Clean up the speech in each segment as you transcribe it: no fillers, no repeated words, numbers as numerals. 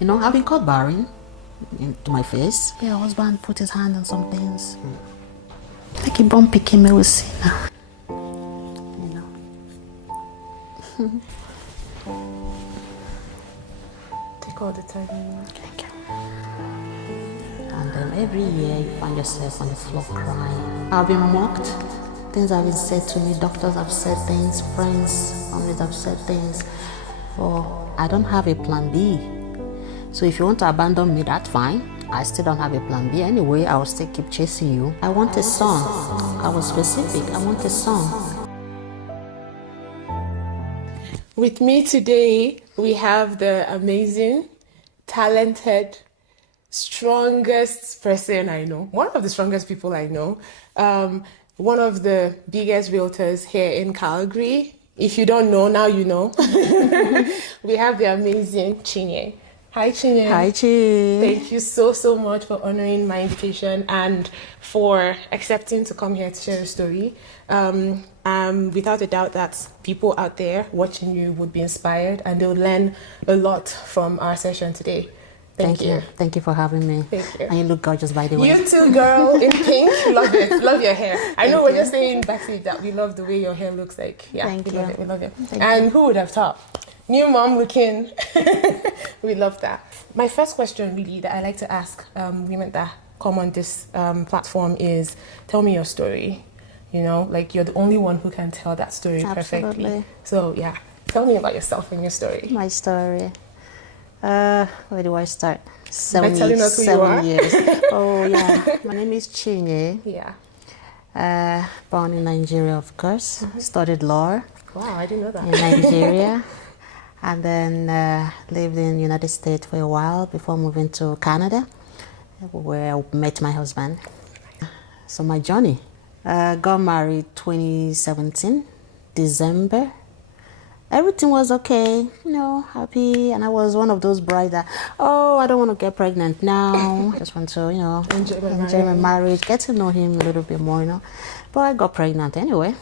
You know, I've been caught barring into my face. Yeah, husband put his hand on some things. Like he born picking me with see now. You know. Take all the time you want. Thank you. And then every year you find yourself on the floor crying. I've been mocked. Things have been said to me. Doctors have said things. Friends, families have said things. Well, I don't have a plan B. So if you want to abandon me, that's fine. I still don't have a plan B. Anyway, I will still keep chasing you. I want a son. I was specific. I want a son. With me today, we have the amazing, talented, strongest person I know. One of the strongest people I know. One of the biggest realtors here in Calgary. If you don't know, now you know. We have the amazing Chinye. Hi, Chinye. Hi, Chi. Thank you so much for honoring my invitation and for accepting to come here to share your story. Without a doubt that people out there watching you would be inspired and they'll learn a lot from our session today. Thank you. Thank you for having me. Thank you. And you look gorgeous, by the way. You too, girl, in pink. Love it. Love your hair. I know Thank we're you. just saying backstage that we love the way your hair looks like. Yeah, Thank we you. love it. We love it. Thank And who would have thought? New mom looking. We love that. My first question, really, that I like to ask women that come on this platform is, tell me your story. You know, like you're the only one who can tell that story perfectly. Absolutely. So yeah, tell me about yourself and your story. My story. Where do I start? By telling us who you are. 7 years. Oh, yeah. My name is Chinye. Yeah. Born in Nigeria, of course. Studied law Wow, I didn't know that. in Nigeria. And then lived in the United States for a while before moving to Canada, where I met my husband. So my journey. Got married 2017, December. Everything was okay, you know, happy. And I was one of those brides that, oh, I don't want to get pregnant now. I just want to, you know, enjoy my marriage, get to know him a little bit more, you know. But I got pregnant anyway.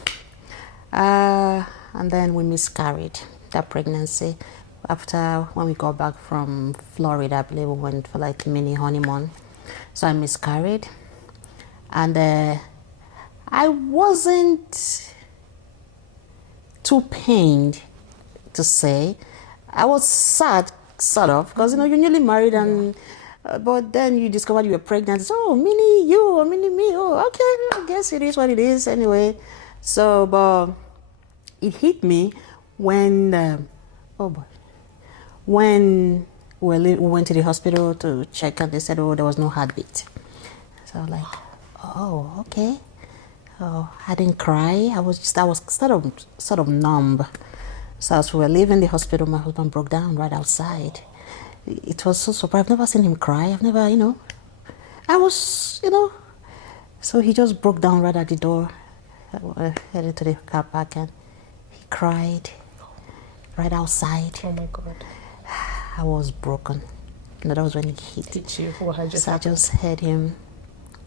And then we miscarried that pregnancy. After, when we got back from Florida, I believe we went for like a mini honeymoon. So I miscarried. And I wasn't too pained to say. I was sad, sort of, because, you know, you're newly married and but then you discovered you were pregnant. So, oh, mini you or mini me. Oh, okay, I guess it is what it is anyway. So, but it hit me when, oh boy, when we went to the hospital to check and they said, oh, there was no heartbeat. So I was like, oh, okay. Oh, I didn't cry. I was sort of numb. So as we were leaving the hospital, my husband broke down right outside. It was so surprising. I've never seen him cry. I've never, you know, I was, you know. So he just broke down right at the door, headed to the car park, and he cried right outside. Oh my God. I was broken. And that was when he Did you? What had just So I happened? just heard him.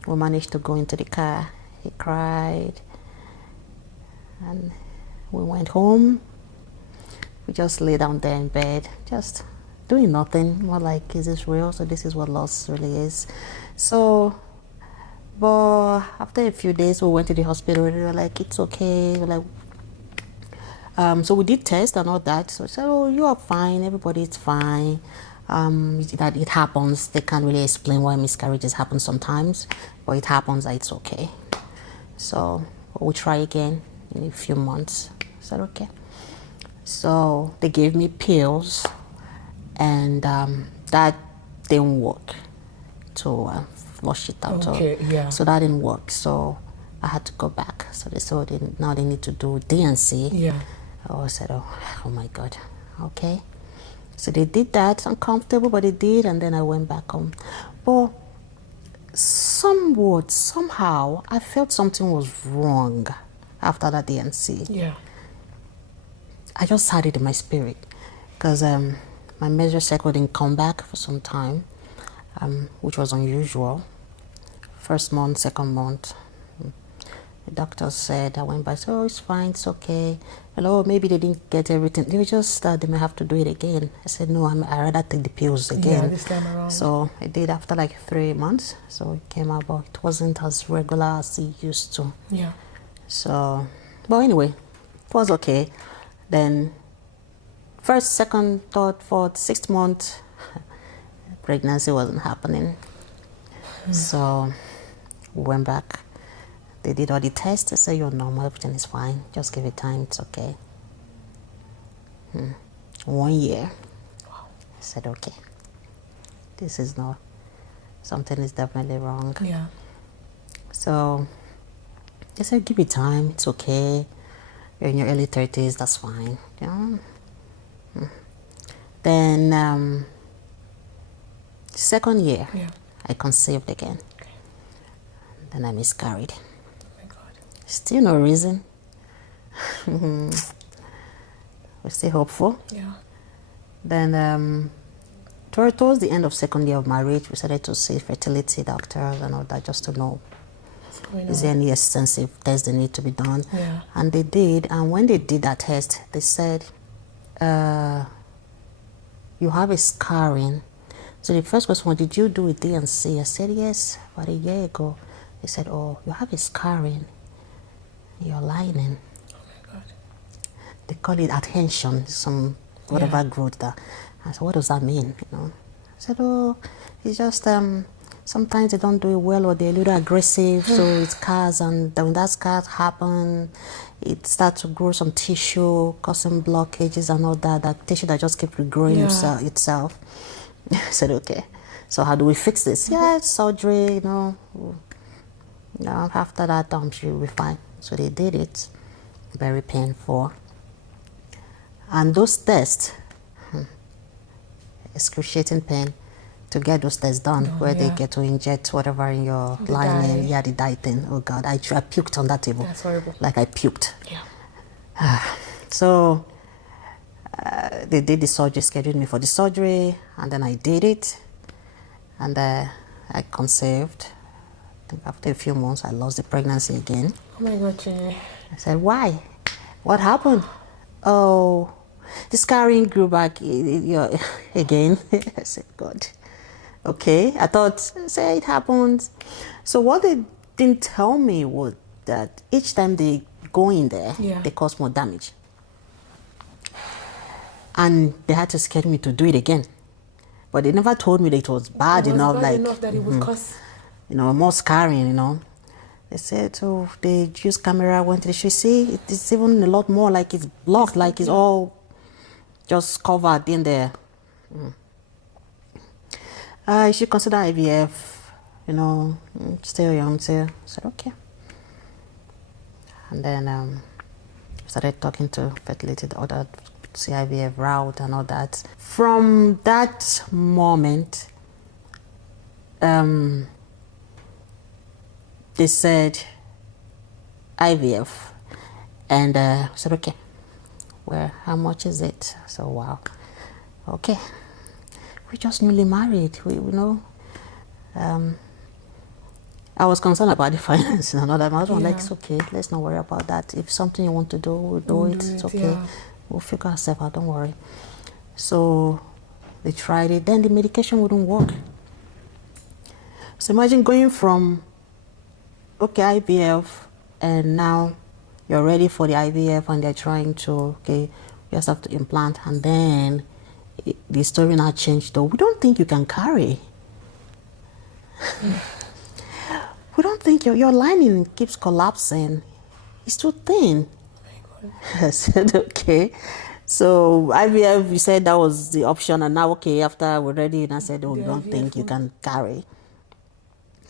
We managed to go into the car. He cried. And we went home. We just lay down there in bed, just doing nothing. More like, is this real? So this is what loss really is. So, but after a few days, we went to the hospital. They were like, it's okay. We're like, so we did tests and all that. So I said, oh, you are fine. Everybody is fine. That it happens. They can't really explain why miscarriages happen sometimes, but it happens. That it's okay. So we'll try again in a few months. I said, okay. So they gave me pills, and that didn't work to flush it out. Okay, yeah. So that didn't work. So I had to go back. So they said now they need to do DNC. Yeah. I said, oh my God, okay. So they did that, uncomfortable, but they did, and then I went back home. But somehow, I felt something was wrong after that DNC. Yeah. I just had it in my spirit, because my menstrual cycle didn't come back for some time, which was unusual. First month, second month. The doctor said, I went back, so oh, it's fine, it's okay. Hello, maybe they didn't get everything. They were just they may have to do it again. I said, no, I rather take the pills again. Yeah, this time around. So I did after like 3 months. So it came out, but it wasn't as regular as it used to. Yeah. So, but anyway, it was okay. Then first, second, third, fourth, 6th month, pregnancy wasn't happening. So we went back. They did all the tests. They said, you're normal, everything is fine. Just give it time, it's okay. 1 year. Wow. I said, okay. This is not, something is definitely wrong. Yeah. So they said, give it time, it's okay. You're in your early 30s, that's fine. Yeah. Then, 2nd year, Yeah. I conceived again. Okay. Then I miscarried. Oh my God. Still no reason. We're still hopeful. Yeah. Then, towards the end of 2nd year of marriage, we started to see fertility doctors and all that just to know is there any extensive tests that need to be done. Yeah. And they did. And when they did that test, they said, you have a scarring. So the first question was, did you do a D&C? I said, yes, about a year ago. They said, oh, you have a scarring. You're lining. Oh my God. They call it adhesion, some whatever growth that. I said, what does that mean? You know? I said, oh, it's just sometimes they don't do it well or they're a little aggressive, so it scars, and when that scars happen, it starts to grow some tissue, causing blockages and all that. That tissue that just keeps regrowing itself. I said, okay. So how do we fix this? Yeah, it's surgery, you know. After that, I'm sure we'll be fine. So they did it. Very painful. And those tests, excruciating pain to get those tests done, where they get to inject whatever in your lining. Yeah, the dye thing. Oh God, I puked on that table. That's horrible. Like I puked. Yeah. So they did the surgery, scheduled me for the surgery, and then I did it, and I conceived. I think after a few months, I lost the pregnancy again. Oh my God, Chinye. I said, why? What happened? Oh, the scarring grew back again. I said, God. Okay, I thought, say it happened. So what they didn't tell me was that each time they go in there, they cause more damage. And they had to schedule me to do it again. But they never told me that it was bad enough, bad like enough that it would cause, you know, more scarring, you know. They said, so they used camera, went to the show, see, it's even a lot more, like it's blocked, like it's all just covered in there. You should consider IVF, you know, still young, still. I said, okay. And then started talking to fertility, the other IVF route and all that. From that moment, they said IVF, and I said, okay, well, how much is it? So, wow, okay. We just newly married, we know. I was concerned about the finance and all that. I was like, it's okay, let's not worry about that. If something you want to do, we'll do it. It's okay. We'll figure ourselves out, don't worry. So they tried it, then the medication wouldn't work. So imagine going from, okay, IVF, and now you're ready for the IVF and they're trying to, okay, you just have to implant, and then the story now changed though. We don't think you can carry. We don't think your lining keeps collapsing. It's too thin. I said, okay. So IVF, you said that was the option, and now, okay, after we're ready, and I said, oh, you don't think you can carry.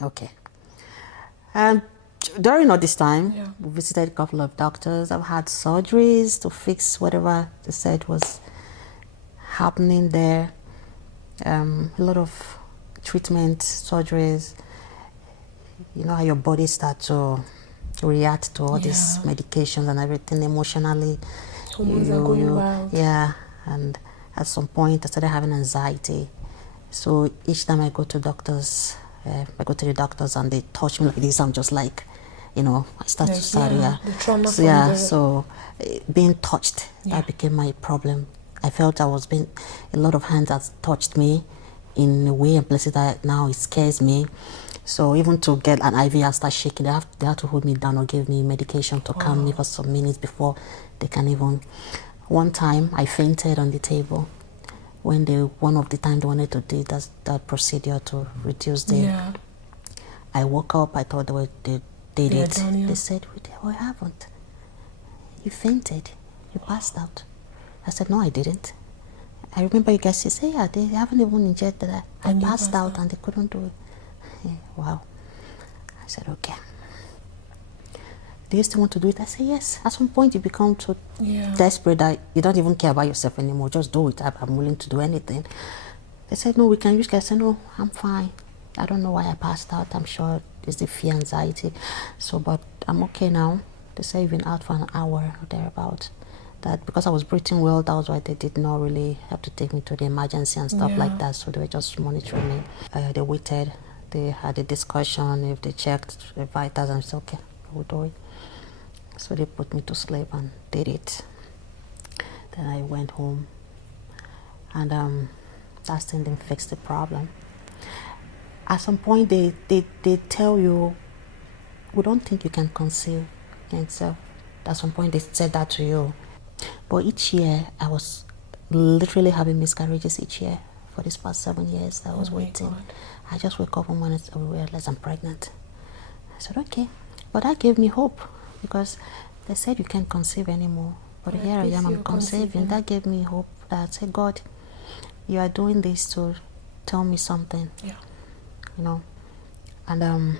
Okay. And during all this time, we visited a couple of doctors. I've had surgeries to fix whatever they said was happening there. A lot of treatment, surgeries. You know how your body starts to react to all these medications and everything emotionally. Hormones are going wild. Yeah, and at some point I started having anxiety. So each time I go to doctors, I go to the doctors and they touch me like this, I'm just like, I started to Yes, start, yeah. the trauma So, from yeah, the... so being touched, that became my problem. I felt a lot of hands had touched me in a way and places that now it scares me. So even to get an IV, I start shaking. They have to hold me down or give me medication to calm me for some minutes before they can even. One time I fainted on the table when one of the time they wanted to do that procedure to reduce the. Yeah. I woke up. I thought they did it. Done, yeah. They said we haven't. You fainted. You passed out. I said no, I didn't. I remember you guys say, yeah, they haven't even injected that. I passed out and they couldn't do it. Yeah, wow. I said, okay. Do you still want to do it? I said, yes. At some point, you become so desperate that you don't even care about yourself anymore. Just do it. I'm willing to do anything. They said, no, we can use it. I said, no, I'm fine. I don't know why I passed out. I'm sure it's the fear, anxiety. So, but I'm okay now. They said you've been out for an hour or thereabout. That because I was breathing well, that was why they did not really have to take me to the emergency and stuff like that. So they were just monitoring me. They waited. They had a discussion. If they checked the vitals, and I said, okay, we'll do it. So they put me to sleep and did it. Then I went home, and that thing didn't fix the problem. At some point, they tell you, we don't think you can conceive. And so at some point, they said that to you. But each year, I was literally having miscarriages each year for these past 7 years. I was waiting. God. I just wake up one morning and realize I'm pregnant. I said, okay. But that gave me hope because they said you can't conceive anymore. But here I am, I'm conceiving. That gave me hope that I said, God, you are doing this to tell me something. Yeah. And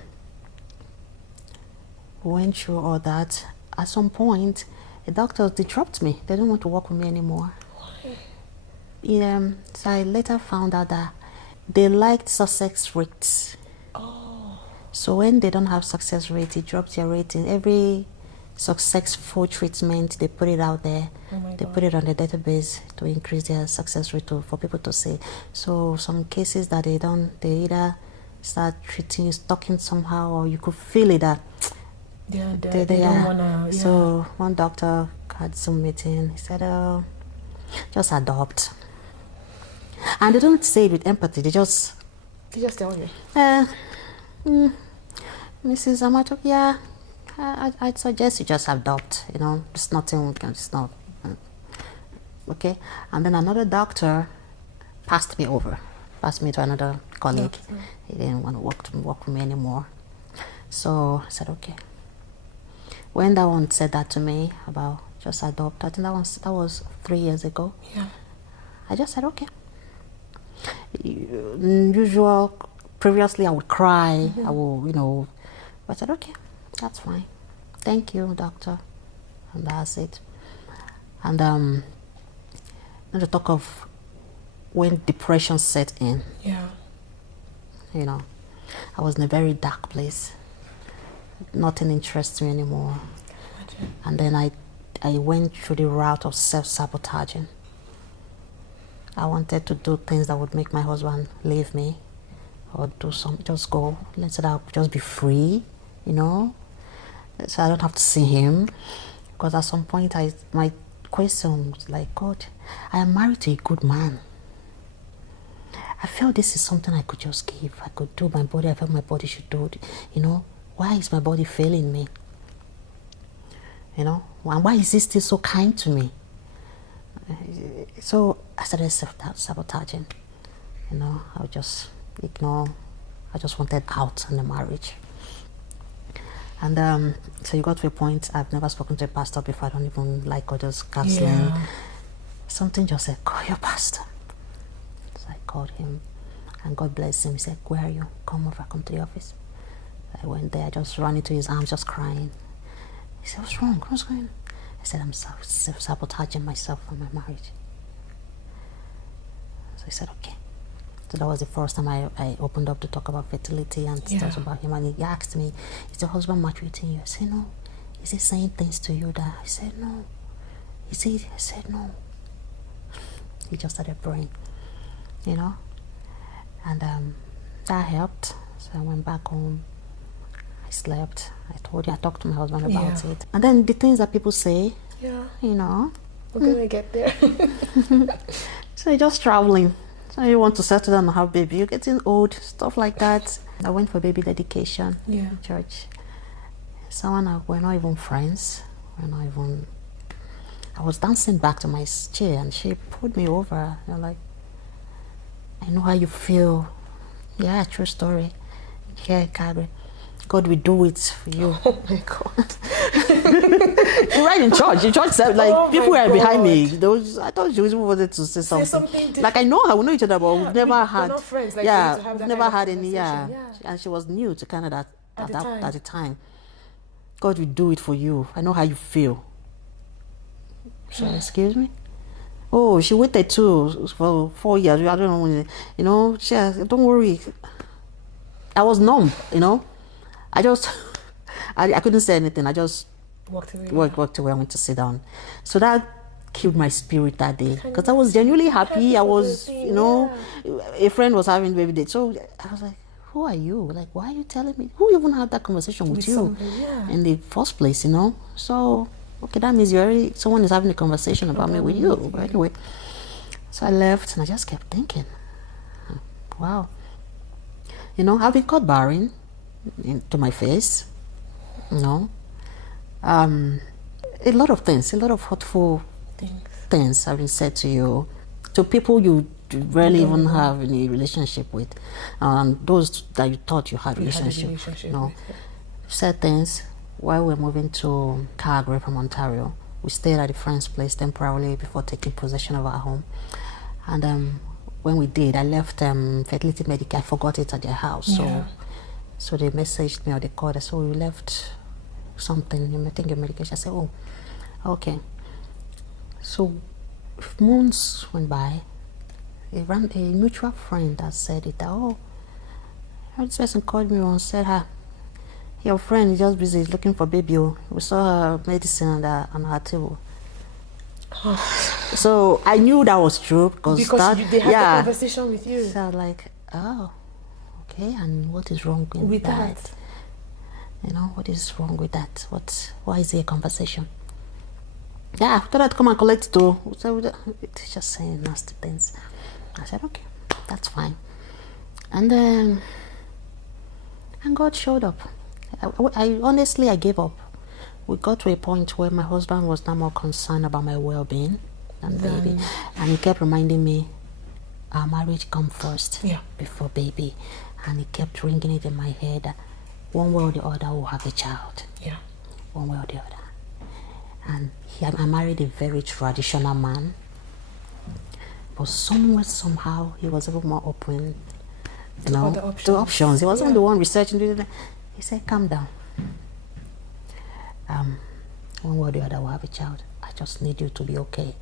went through all that. At some point, the doctors, they dropped me. They don't want to work with me anymore. Why? So I later found out that they liked success rates. Oh. So when they don't have success rate, it drops your rating. Every successful treatment, they put it out there. They put it on the database to increase their success rate for people to see. So some cases that they either start treating you, stalking somehow, or you could feel it that they don't wanna. Yeah. So one doctor had some meeting. He said, just adopt. And they don't say it with empathy. They just tell you. Mrs. Amato, yeah, I'd suggest you just adopt. It's nothing we can. It's not okay. And then another doctor passed me to another colleague. He didn't want to work with me anymore. So I said, okay. When that one said that to me about just adopt, I think that was 3 years ago. Yeah. I just said, okay. Previously I would cry. I will, but I said, okay, that's fine. Thank you, doctor. And that's it. And then to talk of when depression set in. Yeah. I was in a very dark place. Nothing interests me anymore. And then I went through the route of self-sabotaging. I wanted to do things that would make my husband leave me, or just go, let's say I'll just be free, so I don't have to see him. Because at some point, my question was like, God, I am married to a good man. I felt this is something I could just give. I could do my body. I felt my body should do it, Why is my body failing me? And why is this still so kind to me? So I started self-sabotaging. I would just ignore. I just wanted out in the marriage. And so you got to a point, I've never spoken to a pastor before. I don't even like or just counseling. Yeah. Something just said, call your pastor. So I called him, and God bless him. He said, where are you? Come over, come to the office. I went there, I just ran into his arms, just crying. He said, what's wrong? What's going on? I said, I'm self-sabotaging myself for my marriage. So he said, okay. So that was the first time I opened up to talk about fertility and stuff about him. And he asked me, is your husband maltreating you? I said, no. Is he saying things to you that? I said, no. Is he? I said, no. He just started praying, And that helped. So I went back home. I slept. I talked to my husband about it. And then the things that people say, you know. We're gonna get there. So you're just traveling. So you want to settle down and have baby. You're getting old, stuff like that. I went for baby dedication in church. We're not even friends. I was dancing back to my chair and she pulled me over. You know, like, I know how you feel. Yeah, true story. Yeah, God will do it for you. Oh my God. Right in church. In church said, like, people were behind me. I thought she was wanted to say something. Like, I know her, we know each other, but we've never had. We're not friends. Like, we've never had any. And she was new to Canada at the time. God will do it for you. I know how you feel. So, excuse me? Oh, she waited too for 4 years. I don't know. You know, she said, don't worry. I was numb, you know. I couldn't say anything. I just walked away. I went to sit down. So that killed my spirit that day because I was genuinely happy. I was, you know, a friend was having baby day. So I was like, who are you? Like, why are you telling me? Who even had that conversation with you in the first place, you know? So, okay, that means someone is having a conversation about me with you. But anyway, so I left and I just kept thinking, wow. You know, I've been caught barren to my face, you know. A lot of things, a lot of hurtful things have been said to you, to people you rarely even have any relationship with, those that you thought you had relationship with. You know, said things while we were moving to Calgary from Ontario. We stayed at a friend's place temporarily before taking possession of our home, and when we did, I left fertility medical. I forgot it at their house, so they messaged me or they called us. So we left something. I think your medication. I said, oh, okay. So months went by. A mutual friend that said it. Oh, this person called me and said, your friend is just busy. He's looking for baby. We saw her medicine on her table. So I knew that was true because they had a conversation with you. So I was like, oh, okay. And what is wrong with that? You know, what is wrong with that? Why is there a conversation? Yeah, after that, come and collect it too. So it's just saying nasty things. I said, okay, that's fine. And then, and God showed up. I honestly, I gave up. We got to a point where my husband was now more concerned about my well-being than baby. And he kept reminding me, our marriage come first before baby. And he kept ringing it in my head that one way or the other we'll have a child. Yeah. One way or the other. And I married a very traditional man. But somehow he was a little more open, you know, to options. He wasn't the one researching. He said, calm down. One way or the other we'll have a child. I just need you to be okay.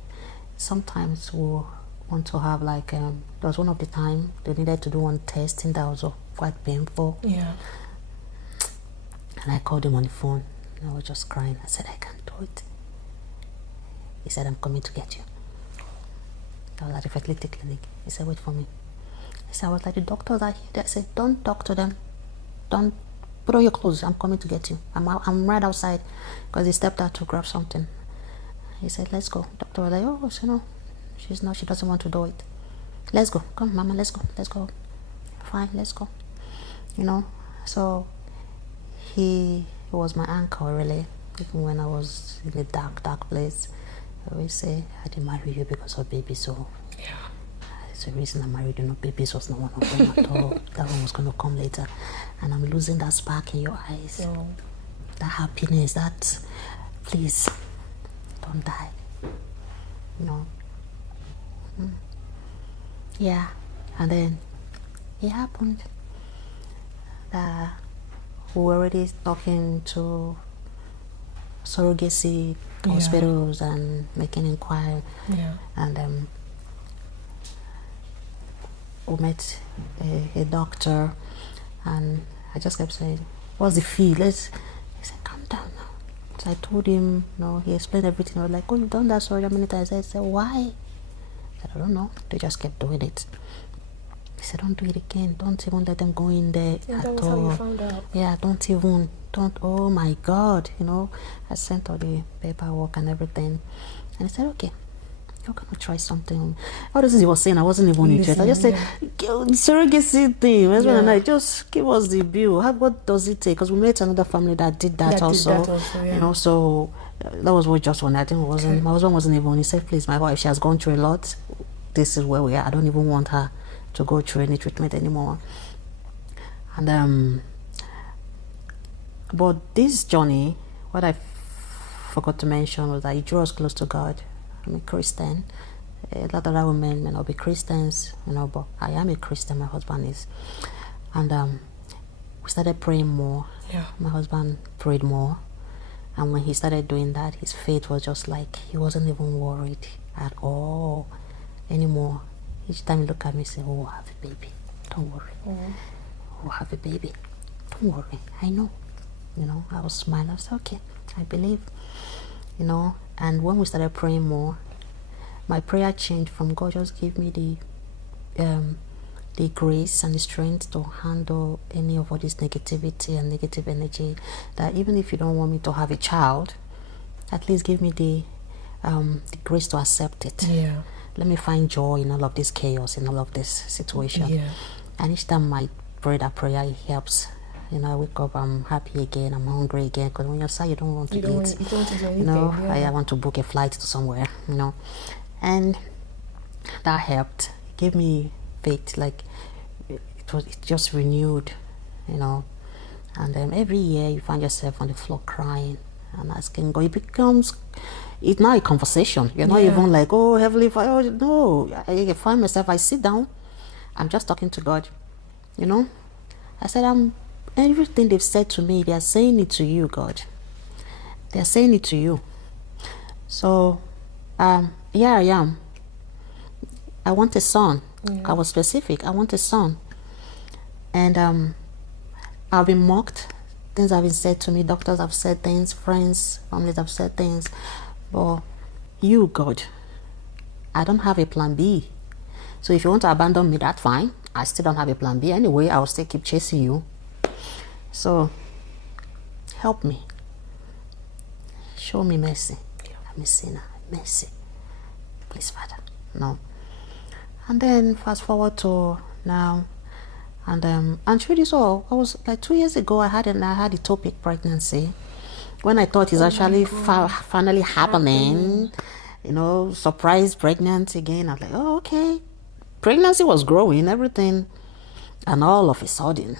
Sometimes we'll want to have like, there was one of the time they needed to do one testing that was quite painful. Yeah. And I called him on the phone and I was just crying. I said, I can't do it. He said, I'm coming to get you. I was at the fertility clinic. He said, wait for me. He said, I was like, the doctors are here. I said, don't talk to them. Don't put on your clothes. I'm coming to get you. I'm right outside because he stepped out to grab something. He said, let's go. Doctor was like, oh, so no, she doesn't want to do it. Let's go. Come, Mama, let's go. Let's go. Fine, let's go. You know, so he was my anchor, really. Even when I was in a dark place, I always say, I didn't marry you because of baby, so it's the reason I married you. No, babies was not one of them at all. That one was going to come later. And I'm losing that spark in your eyes. Oh. That happiness, please, don't die. You know. Yeah. And then it happened that we were already talking to surrogacy hospitals and making inquiry. Yeah. And we met a doctor, and I just kept saying, what's the fee? He said, calm down now. So I told him, he explained everything. I was like, oh, you've done that surgery many times. I said, why? I said, I don't know. They just kept doing it. He said, don't do it again. Don't even let them go in there at all. How you found out. Yeah, don't even. don't, oh my God, you know. I sent all the paperwork and everything. And he said, okay, you're gonna try something. All this he was saying, I wasn't even interested. I just said, surrogacy thing. My husband and I, just give us the bill. What does it take? Because we met another family that did that also. You know, so that was what just one. I think it wasn't. My husband wasn't even. He said, please, my wife, she has gone through a lot. This is where we are. I don't even want her to go through any treatment anymore. And but this journey, what I forgot to mention was that it drew us close to God. I'm a Christian. A lot of other women may not be Christians, you know, but I am a Christian. My husband is, and we started praying more. Yeah. My husband prayed more, and when he started doing that, his faith was just like he wasn't even worried at all anymore. Each time he looked at me, he said, "Oh, I have a baby. Don't worry. Oh, I have a baby. Don't worry. I know." You know, I was smiling. I said, "Okay, I believe." You know, and when we started praying more, my prayer changed from God just give me the grace and the strength to handle any of all this negativity and negative energy, that even if you don't want me to have a child, at least give me the grace to accept it. Yeah. Let me find joy in all of this chaos, in all of this situation. Yeah. And each time I pray that prayer, it helps. You know, I wake up, I'm happy again, I'm hungry again. Because when you're sad, you don't want to eat. You don't want to do anything. You know, yeah. I want to book a flight to somewhere, you know. And that helped. It gave me faith, like it just renewed, you know. And then every year you find yourself on the floor crying and asking God. It's now a conversation. You're not even like, oh, Heavenly Father. Oh, no, I find myself, I sit down, I'm just talking to God, you know. I said, everything they've said to me, they are saying it to you, God. They are saying it to you. So, here I am. I want a son. I was specific. I want a son. And I've been mocked. Things have been said to me. Doctors have said things. Friends, families have said things. But you, God, I don't have a plan B. So if you want to abandon me, that's fine. I still don't have a plan B. Anyway, I will still keep chasing you. So, help me. Show me mercy. I'm a sinner. Mercy. Please, Father. No. And then fast forward to now. And through this all, I was like 2 years ago, I had a ectopic pregnancy. When I thought it's actually finally happening, you know, surprise pregnant again. I was like, oh, okay. Pregnancy was growing, everything. And all of a sudden,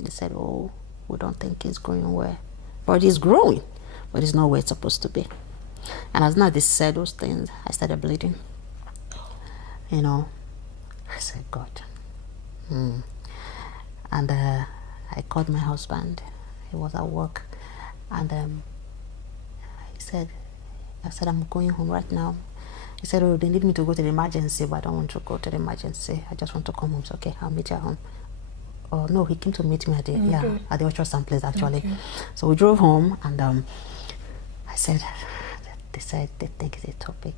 they said, oh, we don't think it's going well. But it's growing, but it's not where it's supposed to be. And as now they said those things, I started bleeding. You know, I said, God. And I called my husband. He was at work. And I said, I'm going home right now. He said, oh, they need me to go to the emergency, but I don't want to go to the emergency. I just want to come home. So, okay, I'll meet you at home. Oh, no, he came to meet me at the ultrasound place, actually. Okay. So we drove home, and I said, they said they think it's ectopic.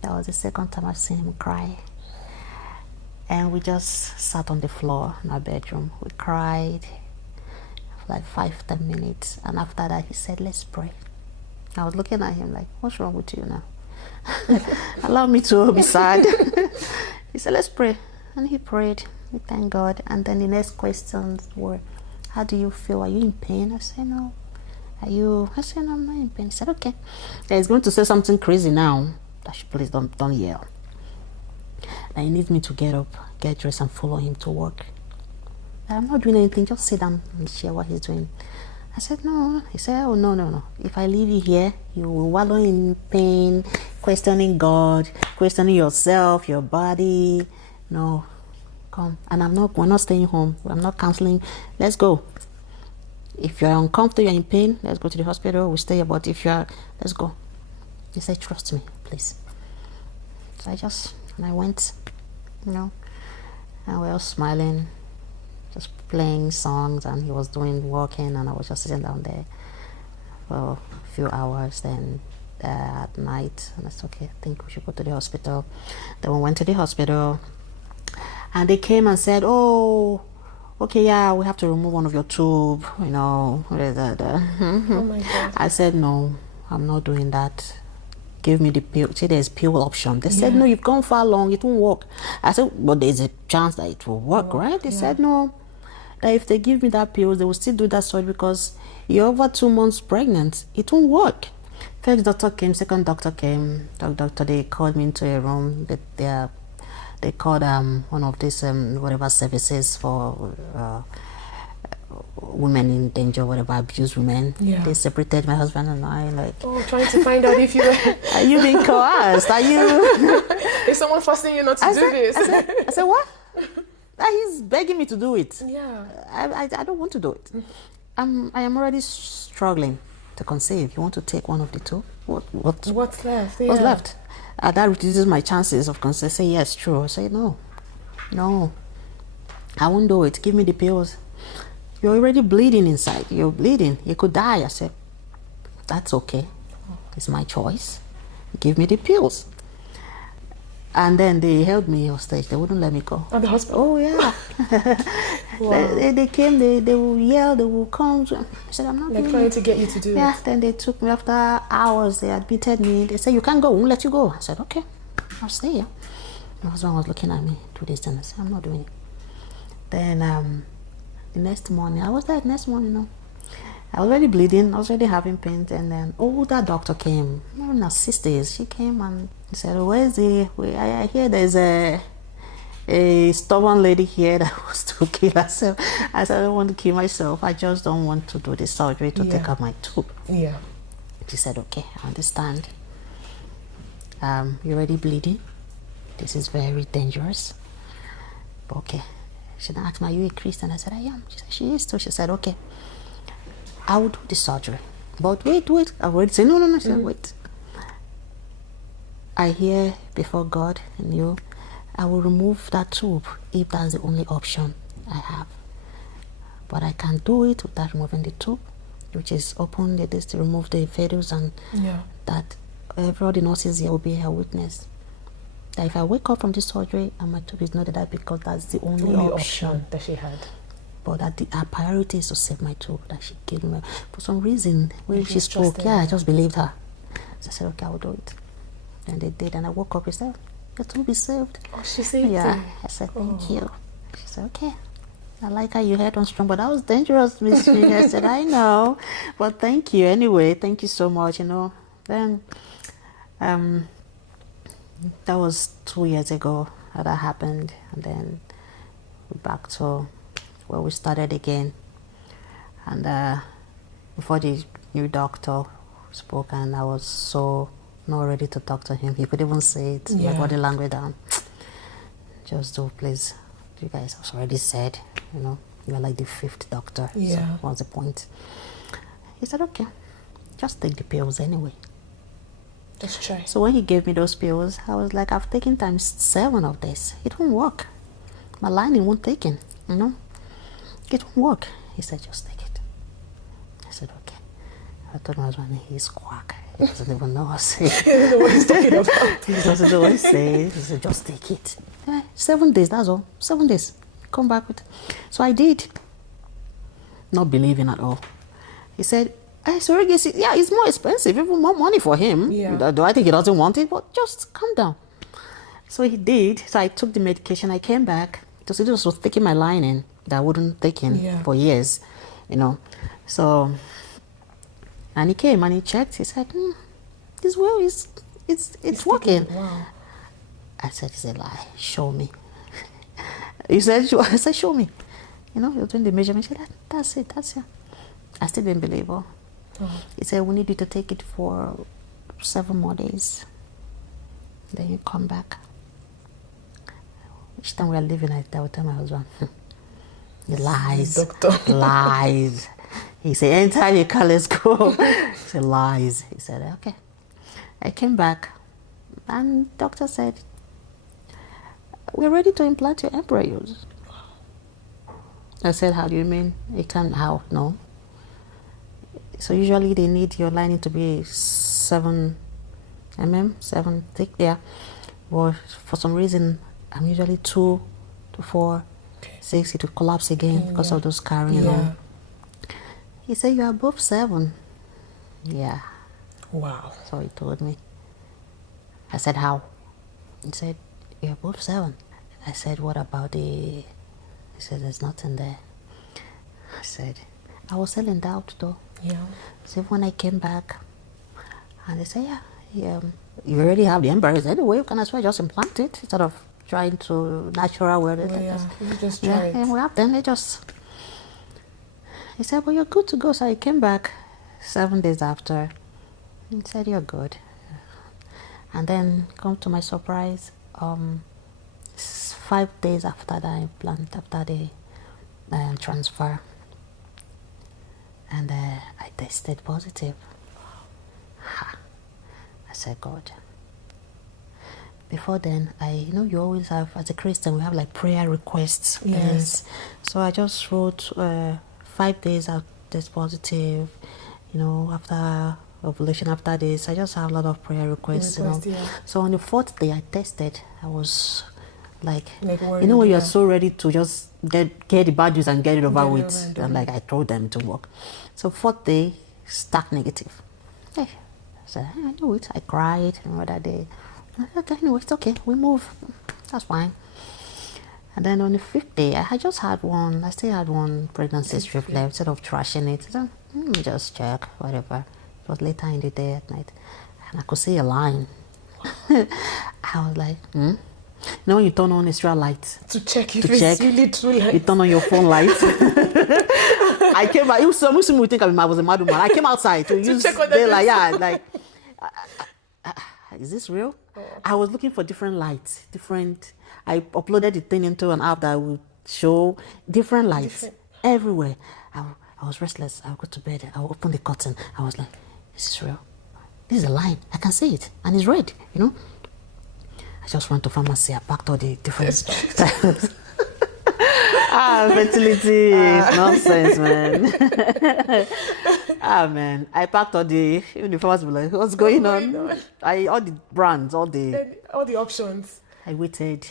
That was the second time I've seen him cry. And we just sat on the floor in our bedroom. We cried for like 5-10 minutes. And after that, he said, let's pray. I was looking at him like, what's wrong with you now? Allow me to be sad. He said, let's pray. And he prayed. We thank God. And then the next questions were, how do you feel? Are you in pain? I said, no. I said, no, I'm not in pain. He said, okay. Yeah, he's going to say something crazy now. Please don't yell. And he needs me to get up, get dressed, and follow him to work. I'm not doing anything, just sit down and share what he's doing. I said, no. He said, oh, no. If I leave you here, you will wallow in pain, questioning God, questioning yourself, your body. No, come. And we're not staying home. I'm not counseling. Let's go. If you're uncomfortable, you're in pain, let's go to the hospital. We'll stay here. But let's go. He said, trust me, please. So I went, you know, and we were all smiling, just playing songs, and he was walking, and I was just sitting down there for a few hours. Then at night, and I said, okay, I think we should go to the hospital. Then we went to the hospital, and they came and said, oh, okay, yeah, we have to remove one of your tube, you know. Oh my God. I said, no, I'm not doing that. Give me the pill. See, there's pill option. They said, no, you've gone far long, it won't work. I said, but there's a chance that it will work, right? They said, no, that if they give me that pill, they will still do that surgery because you're over 2 months pregnant. It won't work. First doctor came, second doctor came. Third doctor, they called me into a room. They called one of these whatever services for women in danger, whatever, abused women. Yeah. They separated my husband and I, like. Oh, trying to find out if you were. Are you being coerced? Are you? Is someone forcing you not to do this? I said, what? He's begging me to do it. Yeah. I don't want to do it. I am already struggling to conceive. You want to take one of the two? What's left? Yeah. What's left? That reduces my chances of conceiving. Say yes, true. I say no, I won't do it. Give me the pills. You're already bleeding inside. You're bleeding. You could die. I said, that's okay. It's my choice. Give me the pills. And then they held me hostage. They wouldn't let me go. At the hospital? Oh, yeah. Wow. They came, they will yell, they will come. I said, I'm not They're doing trying it. to get you to do it. Yeah, then they took me after hours. They admitted me. They said, you can't go. We won't let you go. I said, okay, I'll stay here. My husband was looking at me 2 days and I said, I'm not doing it. Then the next morning, I was there the next morning, you know. I was already bleeding, I was already having pains, and then older doctor came, in her 60s. She came and said, where's I hear there's a stubborn lady here that wants to kill herself. I said, I don't want to kill myself. I just don't want to do the surgery to take out my tube. Yeah. She said, okay, I understand. You're already bleeding. This is very dangerous. But okay. She then asked me, are you a Christian? I said, I am. She said, she is too. She said, okay, I will do the surgery. But wait. I already said, no. She said, wait. I hear before God and you, I will remove that tube if that's the only option I have. But I can't do it without removing the tube, which is open. It is to remove the fetus, and that all the nurses here will be a witness. That if I wake up from this surgery and my tube is not that, because that's the only option that she had. But that our priority is to save my tube that she gave me. For some reason, when she spoke, her. I just believed her. So I said, okay, I will do it. And they did, and I woke up and said, your tube is saved. Oh, she saved it. I said, thank you. She said, okay. I like how you head on strong, but that was dangerous, Miss Chinye. I said, I know, but thank you anyway. Thank you so much, you know. Then, that was 2 years ago that happened, and then we're back to where we started again. And before the new doctor spoke, and I was so not ready to talk to him. He could even say it, my body language down. Just do, please. You guys have already said, you know, you're like the 5th doctor. Yeah. So what's the point? He said, okay, just take the pills anyway. Just try. So when he gave me those pills, I was like, I've taken times 7 of this. It won't work. My lining won't take in, you know. It won't work. He said, just take it. I said, okay. I told my husband, he's quack. He doesn't even know what to say. He doesn't know what he's talking about. He doesn't know what to say. He said, just take it. 7 days, that's all. 7 days. Come back with. So I did. Not believing at all. He said, surrogacy, yeah, it's more expensive, even more money for him. Yeah. Do I think he doesn't want it? But just calm down. So he did. So I took the medication. I came back. It was taking my lining that I wouldn't take in for years, you know. So, and he came and he checked. He said, this well it's working. Wow. I said, it's a lie. Show me. He said, I said, show me. You know, he was doing the measurement. He said, that's it. I still didn't believe her. He said, we need you to take it for 7 more days. Then you come back. Each time we are leaving, I would tell my husband, he lies. Doctor. Lies. He said, anytime you call, let's go. He said, lies. He said, okay. I came back, and doctor said, we're ready to implant your embryos. I said, how do you mean? It can't, how? No. So usually they need your lining to be 7 mm, 7 thick there. But for some reason, I'm usually 2 to 4 6, it would collapse again because of those carrying on. He said, "You are above 7." Yeah. Wow. So he told me. I said, "How?" He said, "You're above 7." I said, "What about the..." He said, "There's nothing there." I said, I was still in doubt though. Yeah. So when I came back, and they said, "Yeah, you already have the embryos anyway, you can as well just implant it instead of trying to natural way." You just try it. And we have them, he said, "Well, you're good to go." So I came back 7 days after. He said, "You're good." And then, come to my surprise, 5 days after the implant, after the transfer, and I tested positive. I said, "God." Before then, you always have, as a Christian, we have like prayer requests. Yes. So I just wrote 5 days I test positive, after ovulation, after this. I just have a lot of prayer requests, Yeah. So on the 4th day I tested, I was like worried, when you're so ready to just get the bad news and get it over with, and it. I told them to work. So 4th day, stark negative. Hey, so I knew it. I cried that day. Okay, anyway, it's okay. We move. That's fine. And then on the 5th day, I just had one. I still had one pregnancy strip left. Instead of trashing it, so let me just check, whatever. It was later in the day at night, and I could see a line. I was like, when you turn on extra light to check if it's really true light. You turn on your phone light. I came out. Some would think I was a mad woman. I came outside to use check on daylight. Is this real? I was looking for different lights, I uploaded the thing into an app that would show different lights everywhere. I was restless. I would go to bed. I would open the curtain. I was like, "Is this real? This is a line. I can see it, and it's red. I just went to pharmacy. I packed all the different fertility is nonsense, man. Man, I packed all the pharmacy. Like, what's going on? All the brands, all the options. I waited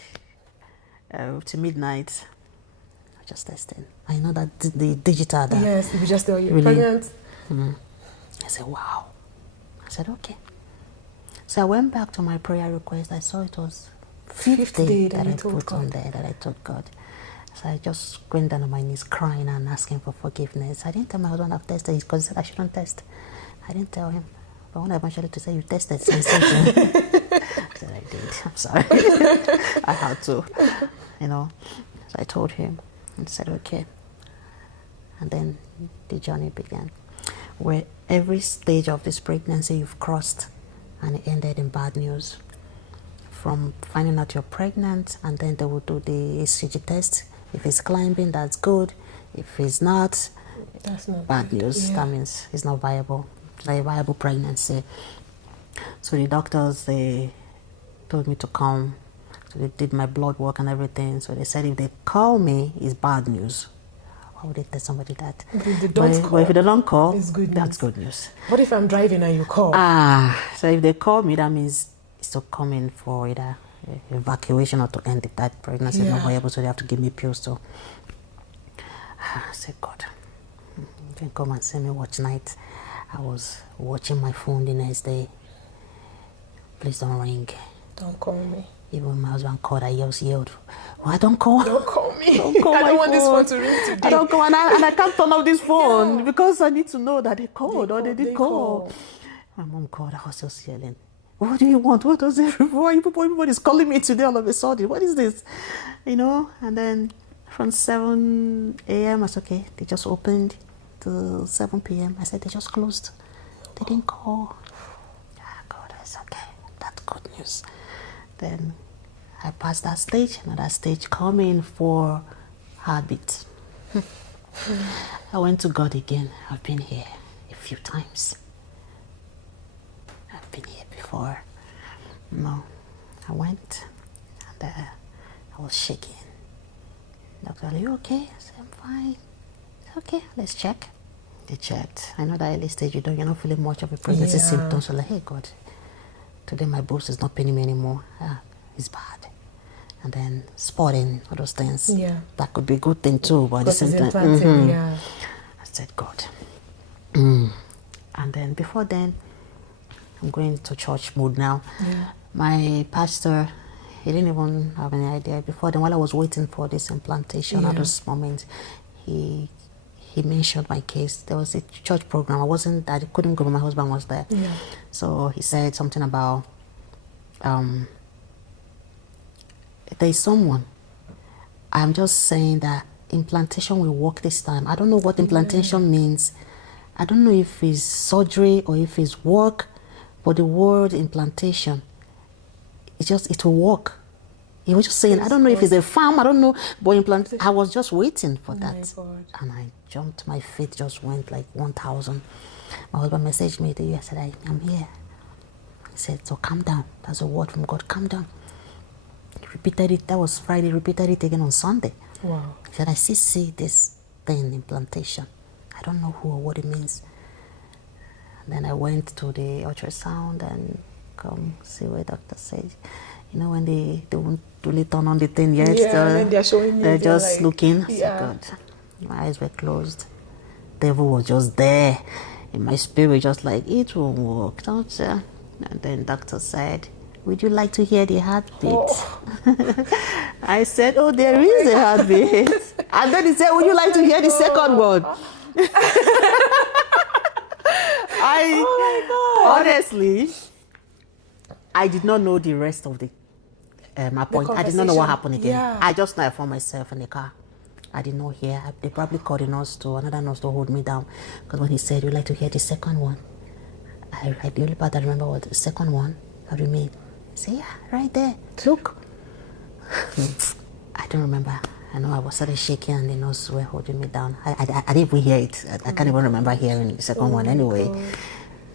to midnight. I just tested. I know that the digital. Yes, we just tell you really, pregnant. I said, "Wow." I said, "Okay." So I went back to my prayer request. I saw it was 5th day that I put on there, that I told God. So I just went down on my knees crying and asking for forgiveness. I didn't tell my husband I've tested because he said I shouldn't test. I didn't tell him. But when I eventually to say, "You tested," since I said, "I did. I'm sorry." I had to, So I told him and said, "Okay." And then the journey began, where every stage of this pregnancy you've crossed, and it ended in bad news. From finding out you're pregnant, and then they will do the HCG test. If it's climbing, that's good. If it's not, that's not bad good. news. Yeah. That means it's not viable. It's not a viable pregnancy. So the doctors, they told me to come. So they did my blood work and everything. So they said if they call me, it's bad news. Why would they tell somebody that? But if they don't call, it's good that's good news. What if I'm driving and you call? So if they call me, that means it's to come in for either evacuation or to end that pregnancy is not viable, so they have to give me pills too. I said, "God, you can come and see me watch night." I was watching my phone the next day. "Please don't ring. Don't call me." Even my husband called, I yelled, "Why don't call? Don't call me. Don't call I don't want phone. this phone to ring today. I don't call, and I can't turn off this phone because I need to know that they called or they did call. My mom called. I was just yelling, "What do you want? What does everybody's calling me today all of a sudden? What is this?" And then from 7 a.m. I said, "Okay." They just opened till 7 p.m. I said, "They just closed. They didn't call." God, it's okay. That's good news. Then I passed that stage, another stage coming for heartbeat. I went to God again. I've been here a few times. I've been here before. I went and I was shaking. Doctor, "Are you okay?" I said, "I'm fine." "Okay, let's check." They checked. I know that early stage you're not feeling much of a pregnancy symptoms. So like, "Hey God, today my boobs is not paining me anymore. It's bad." and then spotting, all those things. Yeah. That could be a good thing too, but at the Because it's same time, implanting, yeah. I said, God. And then before then, I'm going to church mood now. Yeah. My pastor, he didn't even have any idea. Before then, while I was waiting for this implantation at this moment, he mentioned my case. There was a church program. I couldn't go, but my husband was there. Yeah. So he said something about there's someone. I'm just saying that implantation will work this time. I don't know what implantation means. I don't know if it's surgery or if it's work, but the word implantation, it will work. He was just saying, I don't know if it's a farm, I don't know, but I was just waiting for that. My God. And I jumped, my feet just went like 1,000. My husband messaged me, I said, I'm here. He said, so calm down. That's a word from God, calm down. He repeated it, that was Friday, repeated it again on Sunday. Wow. He said, I see this thing, implantation. I don't know who or what it means. And then I went to the ultrasound and come see what the doctor said. You know, when they won't really turn on the thing yet. Yeah, and then they're showing you. They're just like, looking. Yeah. So God, my eyes were closed. Devil was just there. In my spirit, just like, it won't work, don't you? And then doctor said, would you like to hear the heartbeat? Oh. I said, oh, there is a heartbeat. And then he said, would you like to hear the second one? Honestly, I did not know the rest of the appointment. I did not know what happened again. Yeah. I just know I found myself in the car. I did not hear. They probably called another nurse to hold me down. Because when he said, would you like to hear the second one? The only part I remember was the second one. How do you mean? I said, yeah, right there. Look. I don't remember. I know I started shaking and the nurse were holding me down. I didn't even hear it. I can't even remember hearing the second one anyway. God.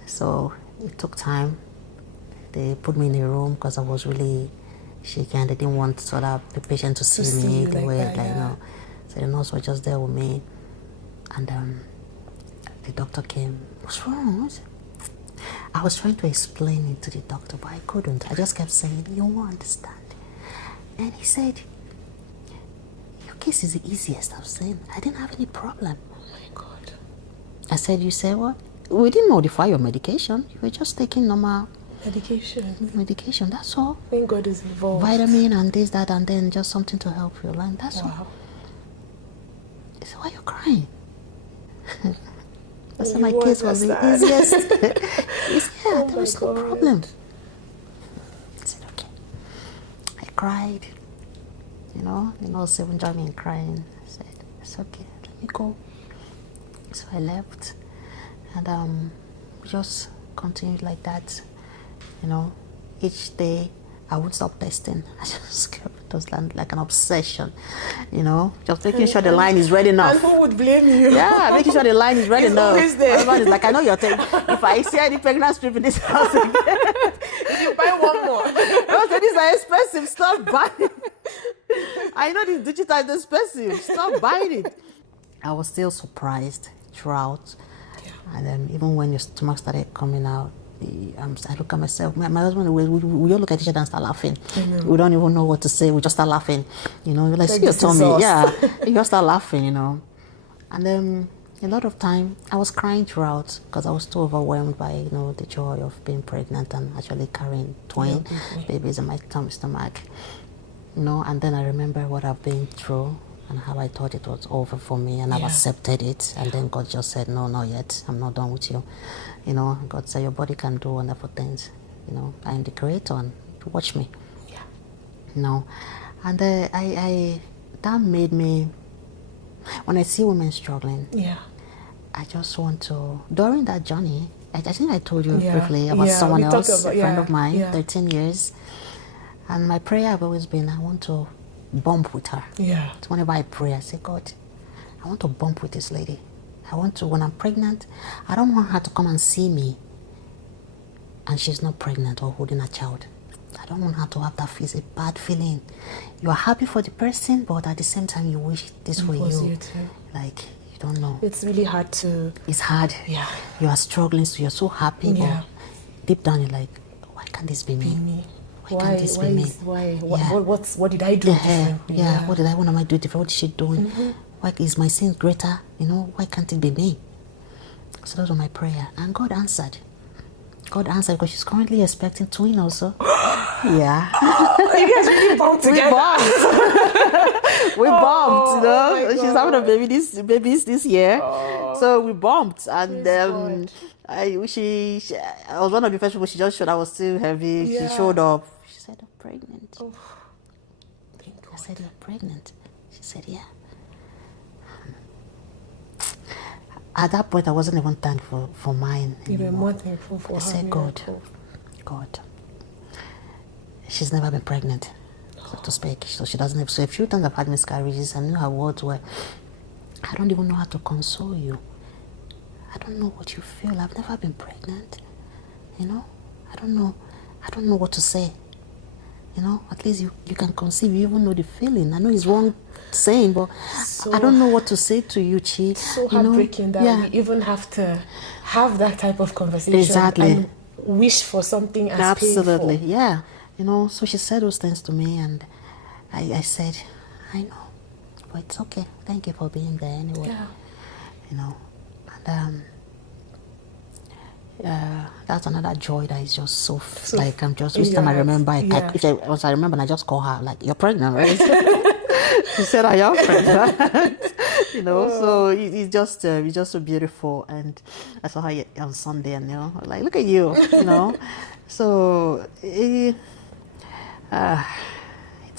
So it took time. They put me in a room because I was really shaking and they didn't want the patient to see me. They were like, no. So the nurse was just there with me. And the doctor came. What's wrong? I was trying to explain it to the doctor, but I couldn't. I just kept saying, you won't understand. And he said, your case is the easiest I've seen. I didn't have any problem. Oh my God. I said, you say what? We didn't modify your medication. You were just taking normal medication, that's all. Thank God is involved. Vitamin and this, that, and then just something to help you. Like, that's all. He said, why are you crying? I said, my case was the easiest. He said, yeah, there was no problem. I said, okay. I cried. You know, even joined me in crying. I said, it's okay, let me go. So I left. And we just continued like that. You know, each day I would stop testing. I just kept it was like an obsession, you know, just making sure the line is ready enough. And who would blame you? Yeah, making sure the line is ready enough. Always there. Everyone is like, I know you're taking. If I see any pregnant strip in this house again, If you buy one more. those these are expensive. Stop buying. I know this digital is expensive. Stop buying it. I was still surprised throughout. Yeah. And then even when your stomach started coming out, I look at myself, my husband, we all look at each other and start laughing. We don't even know what to say, we just start laughing. You know, you're like, see your tummy. Yeah, you just start laughing, you know. And then a lot of time, I was crying throughout because I was too overwhelmed by, you know, the joy of being pregnant and actually carrying twin babies in my stomach. You know, and then I remember what I've been through and how I thought it was over for me, and I've accepted it. And then God just said, no, not yet. I'm not done with you. You know, God said, your body can do wonderful things. You know, I am the creator, and watch me. Yeah. You know, and that made me, when I see women struggling, I just want to, during that journey, I think I told you briefly about someone else, a friend of mine, 13 years. And my prayer have always been, I want to bump with her. Yeah. So whenever I pray, I say, God, I want to bump with this lady. I want to, when I'm pregnant, I don't want her to come and see me and she's not pregnant or holding a child. I don't want her to have that bad feeling. You are happy for the person, but at the same time, you wish this for you. Like, you don't know. It's really hard to... It's hard. Yeah. You are struggling, so you're so happy, but deep down, you're like, why can't this be me? Why can't this be me? What did I do different? Yeah, what am I doing different? What is she doing? Why is my sin greater? Why can't it be me? So that was my prayer, and God answered. God answered because she's currently expecting twin also. Yeah. You guys really bumped together. We bumped, Oh She's having a babies this year. So we bumped, and I was one of the first people. She just showed I was still heavy. Yeah. She showed up. She said, "I'm pregnant." Oh, thank God. I said, "You're pregnant?" She said, "Yeah." At that point, I wasn't even thankful for mine anymore. You were more thankful for her. I said, God, she's never been pregnant, so to speak. So she doesn't have. So a few times I've had miscarriages. I knew her words were, "I don't even know how to console you. I don't know what you feel. I've never been pregnant. I don't know what to say. At least you can conceive. You even know the feeling. I know it's wrong saying, but I don't know what to say to you, Chi." So heartbreaking that we even have to have that type of conversation. Exactly. And wish for something as Absolutely, painful. yeah. So she said those things to me, and I said, "I know, but it's okay. Thank you for being there anyway." Yeah. And that's another joy that is just so like I'm just each time I remember, once I remember, and I just call her like, "You're pregnant, right?" She said, "I am pregnant." So it's just so beautiful. And I saw her on Sunday, and like, look at you, So it's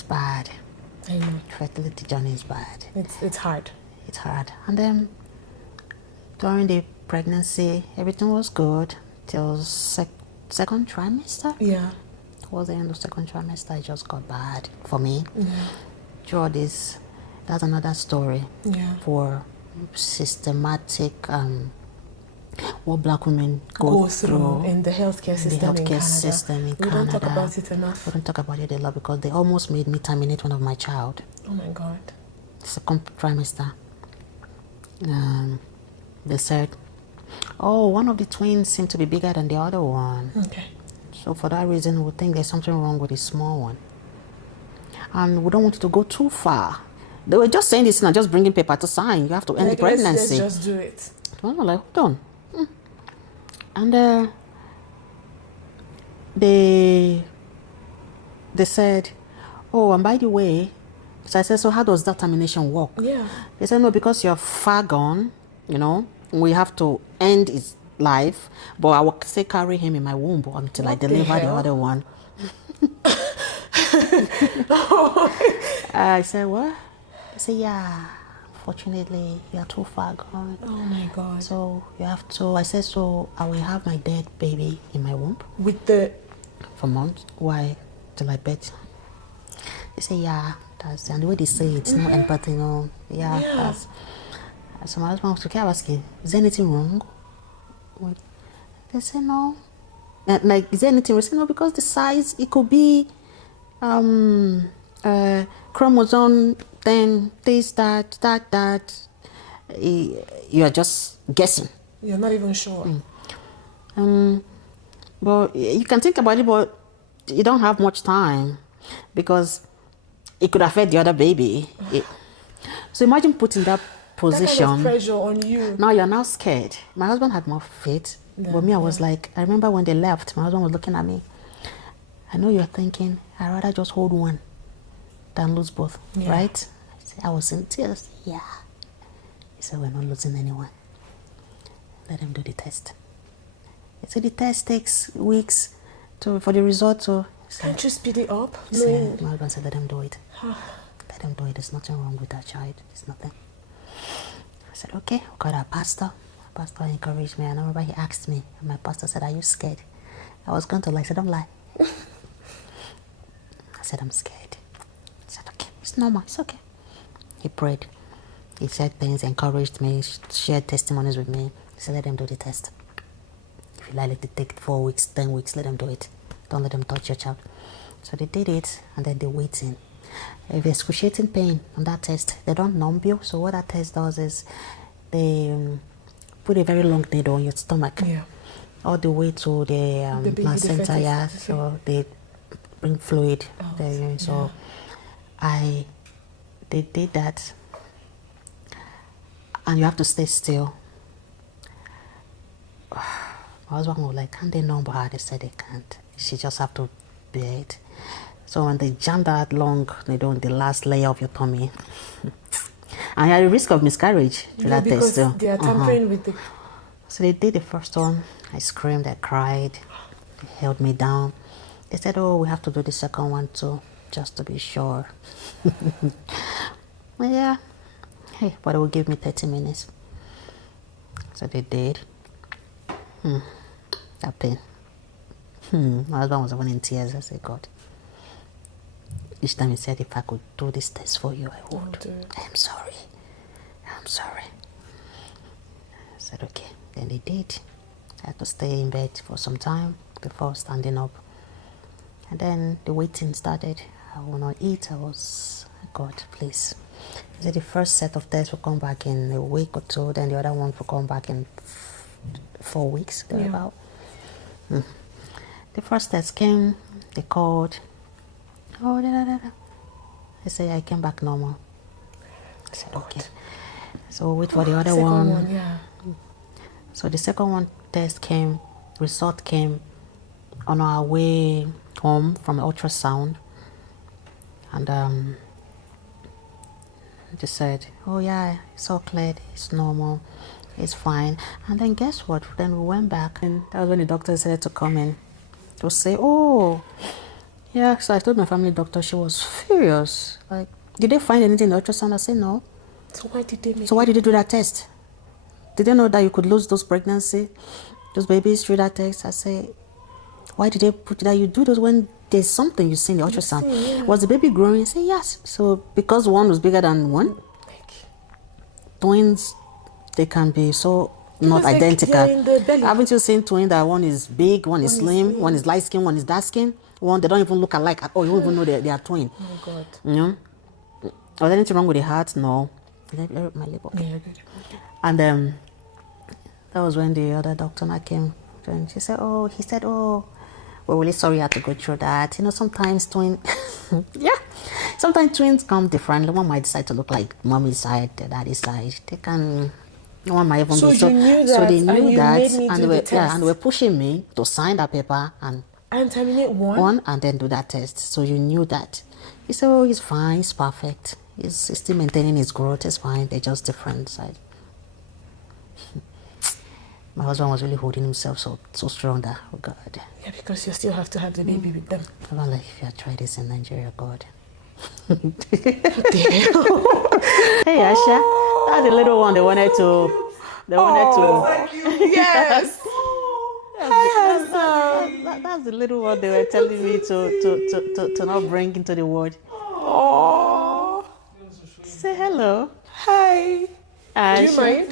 bad. I know. Fertility journey is bad. It's hard. It's hard. And then during the pregnancy, everything was good till second trimester. Yeah. Towards the end of second trimester, it just got bad for me. Yeah. Through this, that's another story. Yeah. For systematic what Black women go through in the healthcare system in Canada. We don't talk about it enough. We don't talk about it a lot because they almost made me terminate one of my child. Oh my God. Second trimester. They said, "Oh, one of the twins seemed to be bigger than the other one." Okay. So for that reason, we think there's something wrong with the small one. And we don't want it to go too far. They were just saying this and just bringing paper to sign. You have to end the pregnancy. Let's just do it. Well, like, hold on. And they said, "Oh, and by the way," so I said, "So how does that termination work?" Yeah. They said, "No, because you're far gone, we have to end his life, but I will still carry him in my womb until I deliver the other one." I said, "What?" I said, "Yeah, unfortunately, you're too far gone. Oh my God. So you have to," I said, "So I will have my dead baby in my womb for months. Why? Till I bet." They say, "Yeah, that's," and the way they say it's no empathy, no. Yeah. That's. So my husband was okay, asking, "Is there anything wrong?" They say, "No." Like, "Is there anything?" We say, "No, because the size, it could be chromosome, then this, that. You are just guessing. You're not even sure. But you can think about it, but you don't have much time because it could affect the other baby." So imagine putting that position. That kind of pressure on you. Now you're now scared. My husband had more faith, but me, I was like, I remember when they left, my husband was looking at me. "I know you're thinking, I'd rather just hold one than lose both, right?" I was in tears. "Yeah." He said, "We're not losing anyone. Let them do the test." He said, "The test takes weeks for the result to..." Can't you speed it up? My husband said, "Let them do it. Let them do it. There's nothing wrong with that child. There's nothing." I said, "Okay." We got our pastor. Our pastor encouraged me. And I remember he asked me, and my pastor said, "Are you scared?" I was going to lie. I said, "Don't lie." I said, "I'm scared." He said, "Okay, it's normal. It's okay." He prayed. He said things, encouraged me, shared testimonies with me. He said, "Let them do the test. If you like it to take 4 weeks, 10 weeks, let them do it. Don't let them touch your child." So they did it, and then they're waiting. If excruciating pain on that test, they don't numb you. So what that test does is they put a very long needle on your stomach, all the way to the placenta. Yeah, so they bring fluid there. So they did that, and you have to stay still. My husband was like, can't they numb her? They said they can't. She just have to bear it. So when they jam that long, they don't the last layer of your tummy. And you had a risk of miscarriage to that test. Because they are tampering with the... So they did the first one. I screamed, I cried. They held me down. They said, oh, we have to do the second one too, just to be sure. Well, yeah. Hey, but it will give me 30 minutes. So they did. That pain. My husband was even in tears. I said, God. Each time he said, if I could do this test for you, I would. I'm sorry. I'm sorry. I said, okay. Then they did. I had to stay in bed for some time before standing up. And then the waiting started. I will not eat. I was, God, please. He said the first set of tests will come back in a week or two. Then the other one will come back in 4 weeks. Thereabout. The first test came. They called. Oh, I say I came back normal. I said, okay. So wait for the other one. So the second one test came, result came on our way home from ultrasound. And they said, oh yeah, it's all cleared, it's normal, it's fine. And then guess what? Then we went back, and that was when the doctor said to come in to say, oh, yeah. So I told my family doctor, she was furious. Like, did they find anything in the ultrasound? I said, no. So why did they do that test? Did they know that you could lose those pregnancy, those babies through that test? I say, why did they put that? You do those when there's something you see in the ultrasound. Was the baby growing? I say, yes. So because one was bigger than one, twins, they can be so not identical. In the belly. Haven't you seen twins that one is big, one is slim, one is light skin, one is dark skin? One, they don't even look alike at all. You don't even know they are twin. Oh God. You know? Was there anything wrong with the heart? No. My labor. And that was when the other doctor now came. And she said, oh, he said, oh, we're really sorry you had to go through that. You know, sometimes sometimes twins come differently. One might decide to look like mommy's side, the daddy's side. They can, one might even so be so. Knew that, so they knew that, and they were pushing me to sign that paper and terminate one and then do that test. So you knew that. He said, oh, he's fine, he's perfect. He's still maintaining his growth, it's fine. They're just different sides. My husband was really holding himself so strong that, oh God. Yeah, because you still have to have the baby with them. I'm like, if you had tried this in Nigeria, God. Hey, Asha, that's the little one they wanted to. Thank you. Yes. That's the little one they were telling me to not bring into the world. Oh. Say hello. Hi. Asha. Do you mind?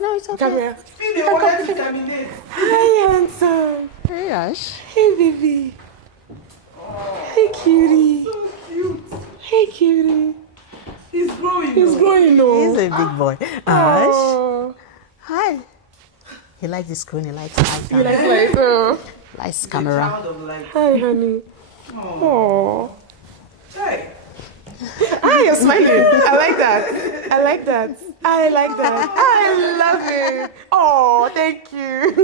No, it's okay. Come here. Hi, handsome. Hey, Ash. Hey, baby. Hey, cutie. So cute. Hey, cutie. He's growing. He's growing, though. He's a big boy. Ash. Hi. He likes the screen. He likes light. You like oh. Likes camera. Hi, honey. Oh. Hey. Ah, you're smiling. I like that. I like that. I like that. I love it. Oh, thank you.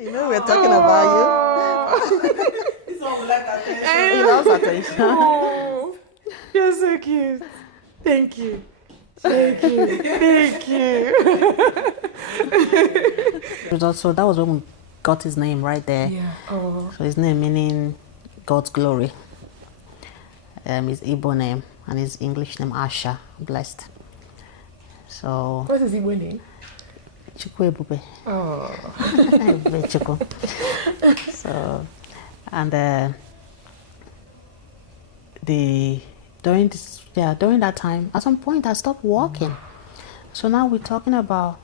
You know we're talking about you. This one will like attention. He loves attention. Oh, you're so cute. Thank you. Thank you. Thank you. So that was when we got his name right there. Yeah. Oh. So his name meaning God's glory. His Igbo name and his English name Asha, blessed. So What is he winning? Chukwebube. Oh. Chukwu. So and during that time, at some point I stopped walking. So now we're talking about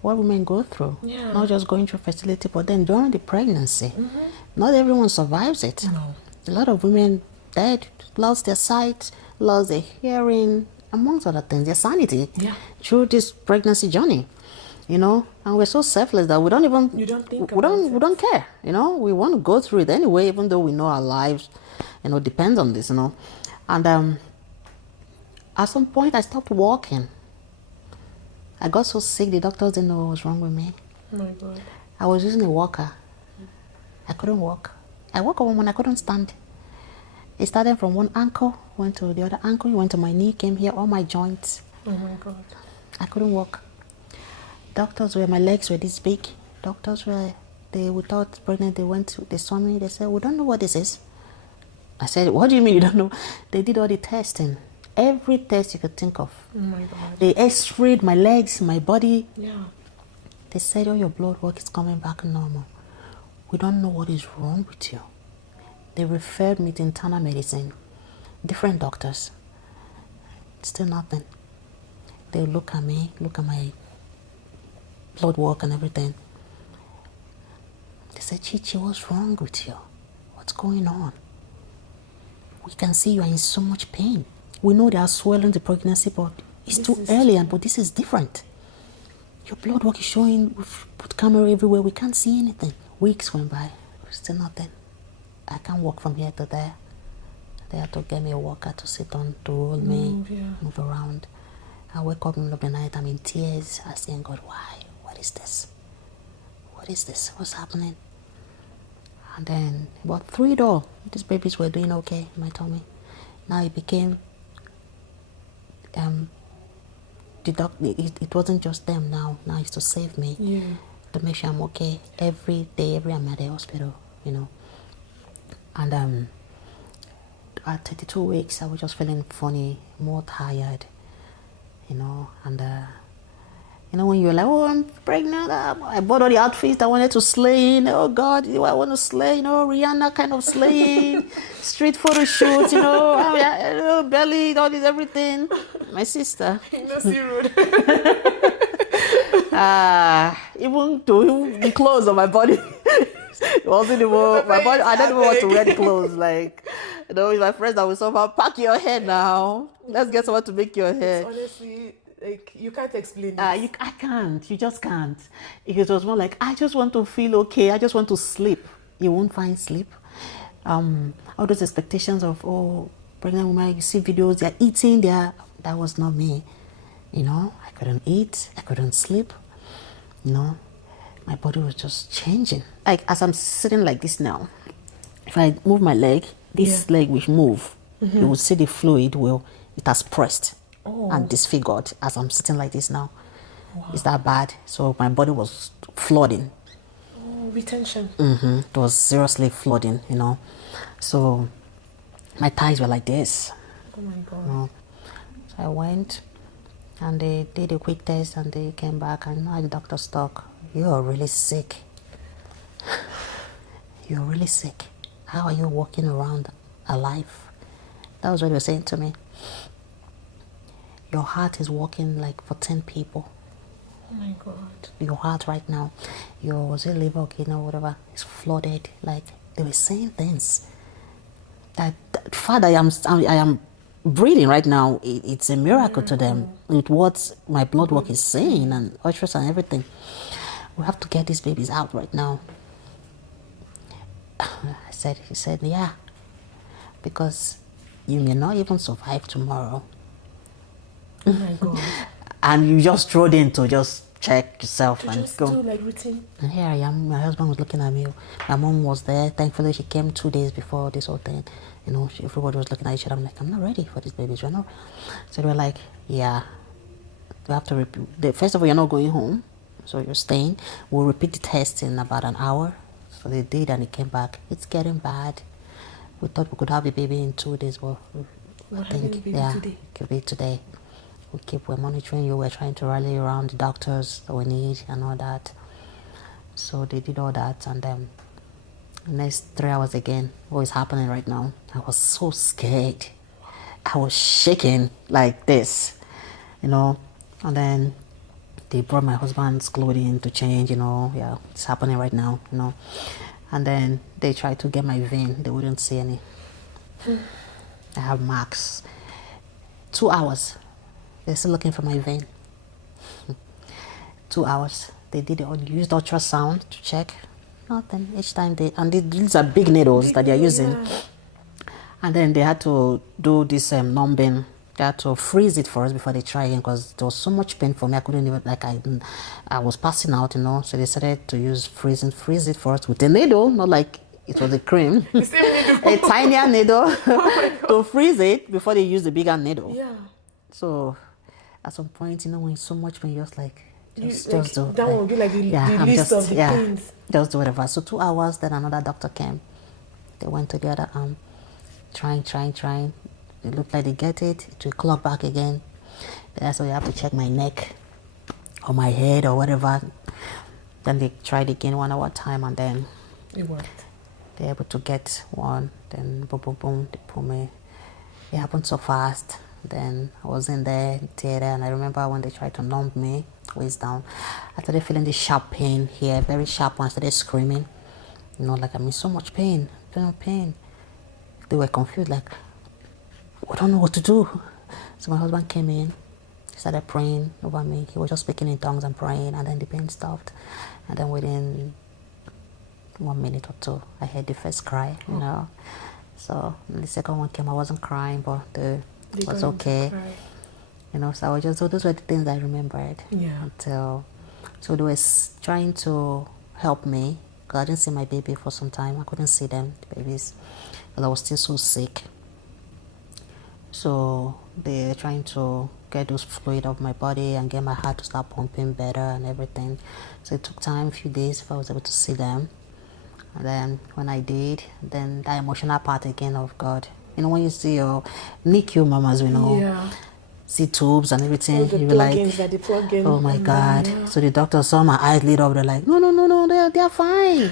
what women go through. Yeah. Not just going through fertility, but then during the pregnancy. Not everyone survives it. No. A lot of women dead, lost their sight, lost their hearing, amongst other things, their sanity through this pregnancy journey. you know, and we're so selfless that we don't even You don't think we about don't it. we don't care, you know. We want to go through it anyway, even though we know our lives, you know, depends on this, you know. And at some point I stopped walking. I got so sick the doctors didn't know what was wrong with me. Oh my God. I was using a walker. I couldn't walk. I woke up when I couldn't stand. It started from one ankle, went to the other ankle, went to my knee, came here, all my joints. Oh my God. I couldn't walk. My legs were this big. They without pregnant, they saw me, they said, we don't know what this is. I said, what do you mean you don't know? They did all the testing. Every test you could think of. Oh my God. They x-rayed my legs, my body. Yeah. They said, oh, your blood work is coming back normal. We don't know what is wrong with you. They referred me to internal medicine, different doctors. Still nothing. They look at me, look at my blood work and everything. They said, Chichi, what's wrong with you? What's going on? We can see you are in so much pain. We know they are swelling the pregnancy, but it's too early, but this is different. Your blood work is showing, we've put camera everywhere, we can't see anything. Weeks went by, still nothing. I can't walk from here to there. They had to get me a walker to sit on, to roll me, move around. I wake up in the middle of the night, I'm in tears, asking God, why? What is this? What is this? What's happening? And then about 3 days, these babies were doing okay in my tummy. Now it became, it wasn't just them now. Now it's to save me, to make sure I'm okay. Every day, I'm at the hospital, you know. And at 32 weeks, I was just feeling funny, more tired, you know. And you know, when you're like, oh, I'm pregnant, I bought all the outfits I wanted to slay in. Oh God, do I want to slay? You know, Rihanna kind of slaying, street photo shoot, you know, belly, all this, everything. My sister. Even to the clothes on my body. It wasn't even my body. I don't even want to wear the clothes. Like, you know, with my friends, I will somehow pack your hair now. Let's get someone to make your hair. It's honestly, like, you can't explain it. I can't. You just can't. It was more like, I just want to feel okay. I just want to sleep. You won't find sleep. All those expectations of, oh, pregnant woman, you see videos, they're eating, that was not me. You know, I couldn't eat. I couldn't sleep. You know, my body was just changing. Like, as I'm sitting like this now, if I move my leg, this leg will move. You will see the fluid it has pressed and disfigured as I'm sitting like this now. Wow. It's that bad. So my body was flooding. Oh, retention. It was seriously flooding, you know. So my thighs were like this. Oh my God. You know? So I went and they did a quick test and they came back and now the doctor's talk. You're really sick. You're really sick. How are you walking around alive? That was what they were saying to me. Your heart is working like for 10 people. Oh my God. Your heart right now, your liver, okay, you know, whatever, is flooded. Like, they were saying things that Father, I am breathing right now. It's a miracle to them with what my blood work is saying and ultrasound and everything. We have to get these babies out right now. He said, yeah, because you may not even survive tomorrow. Oh my God. And you just throw in to just check yourself to and just go. do like routine. And here I am. My husband was looking at me. My mom was there. Thankfully, she came 2 days before this whole thing. You know, everybody was looking at each other. I'm like, I'm not ready for these babies. You're not. So they were like, yeah, we have to repeat. First of all, you're not going home, so you're staying. We'll repeat the test in about an hour. So they did, and it came back. It's getting bad. We thought we could have a baby in 2 days, but I think, yeah, it could be today. We're monitoring you. We're trying to rally around the doctors that we need and all that. So they did all that, and then the next 3 hours again, what is happening right now? I was so scared. I was shaking like this, you know. And then they brought my husband's clothing to change, you know. Yeah, it's happening right now, you know. And then they tried to get my vein. They wouldn't see any. I have marks. 2 hours. They're still looking for my vein. 2 hours. They used ultrasound to check. Nothing. Each time these are big needles that they're using. Yeah. And then they had to do this numbing. They had to freeze it for us before they try again because there was so much pain for me. I couldn't even, I was passing out, So they started to freeze it for us with a needle, not like it was a cream. The same needle. A tinier needle to freeze it before they use the bigger needle. Yeah. So at some point, when it's so much pain, you're just like, just do. That one would be like the list of the pains. Just do whatever. So 2 hours, then another doctor came. They went to the other arm, trying. It looked like they get it. It will clock back again. So you have to check my neck or my head or whatever. Then they tried again 1 hour time, and then it worked. They're able to get one. Then boom, boom, boom, they pull me. It happened so fast. Then I was in the theater, and I remember when they tried to numb me, waist down, I started feeling this sharp pain here, very sharp one. I started screaming, like I'm in so much pain, pain. They were confused, like, I don't know what to do. So my husband came in, he started praying over me. He was just speaking in tongues and praying, and then the pain stopped. And then within 1 minute or two, I heard the first cry, So the second one came, I wasn't crying, but it was okay. So I was just, so those were the things I remembered. Yeah. So they were trying to help me, because I didn't see my baby for some time. I couldn't see them, the babies, because I was still so sick. So they're trying to get those fluid off my body and get my heart to start pumping better and everything. So it took time, a few days, before I was able to see them. And then when I did, then that emotional part again of God. When you see your NICU mamas, Yeah. see tubes and everything, All the you be like, oh my God. Yeah. So the doctor saw my eyes lit up. They're like, no, they're fine.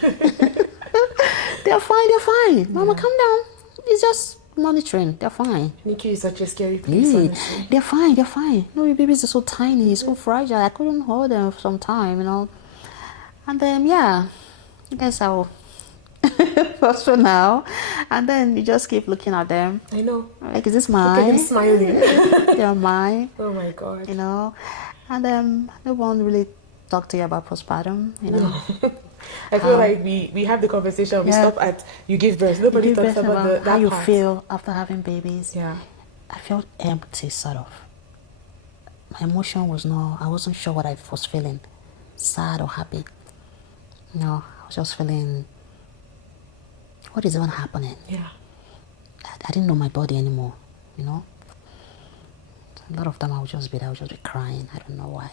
they're fine. Mama, calm down. It's just monitoring. They're fine. NICU is such a scary place, honestly. They're fine. No, your babies are so tiny, so fragile. I couldn't hold them for some time, And then, I guess I'll first for now. And then you just keep looking at them. I know. Like, is this mine? Look at them smiling. They're mine. Oh my God. And then no one really talked to you about postpartum, I feel like we have the conversation, we stop at you give birth. Nobody talks about that how you part. feel after having babies. Yeah. I felt empty, sort of. My emotion was I wasn't sure what I was feeling, sad or happy. I was just feeling, what is even happening? Yeah. I didn't know my body anymore, A lot of them I would just be crying. I don't know why.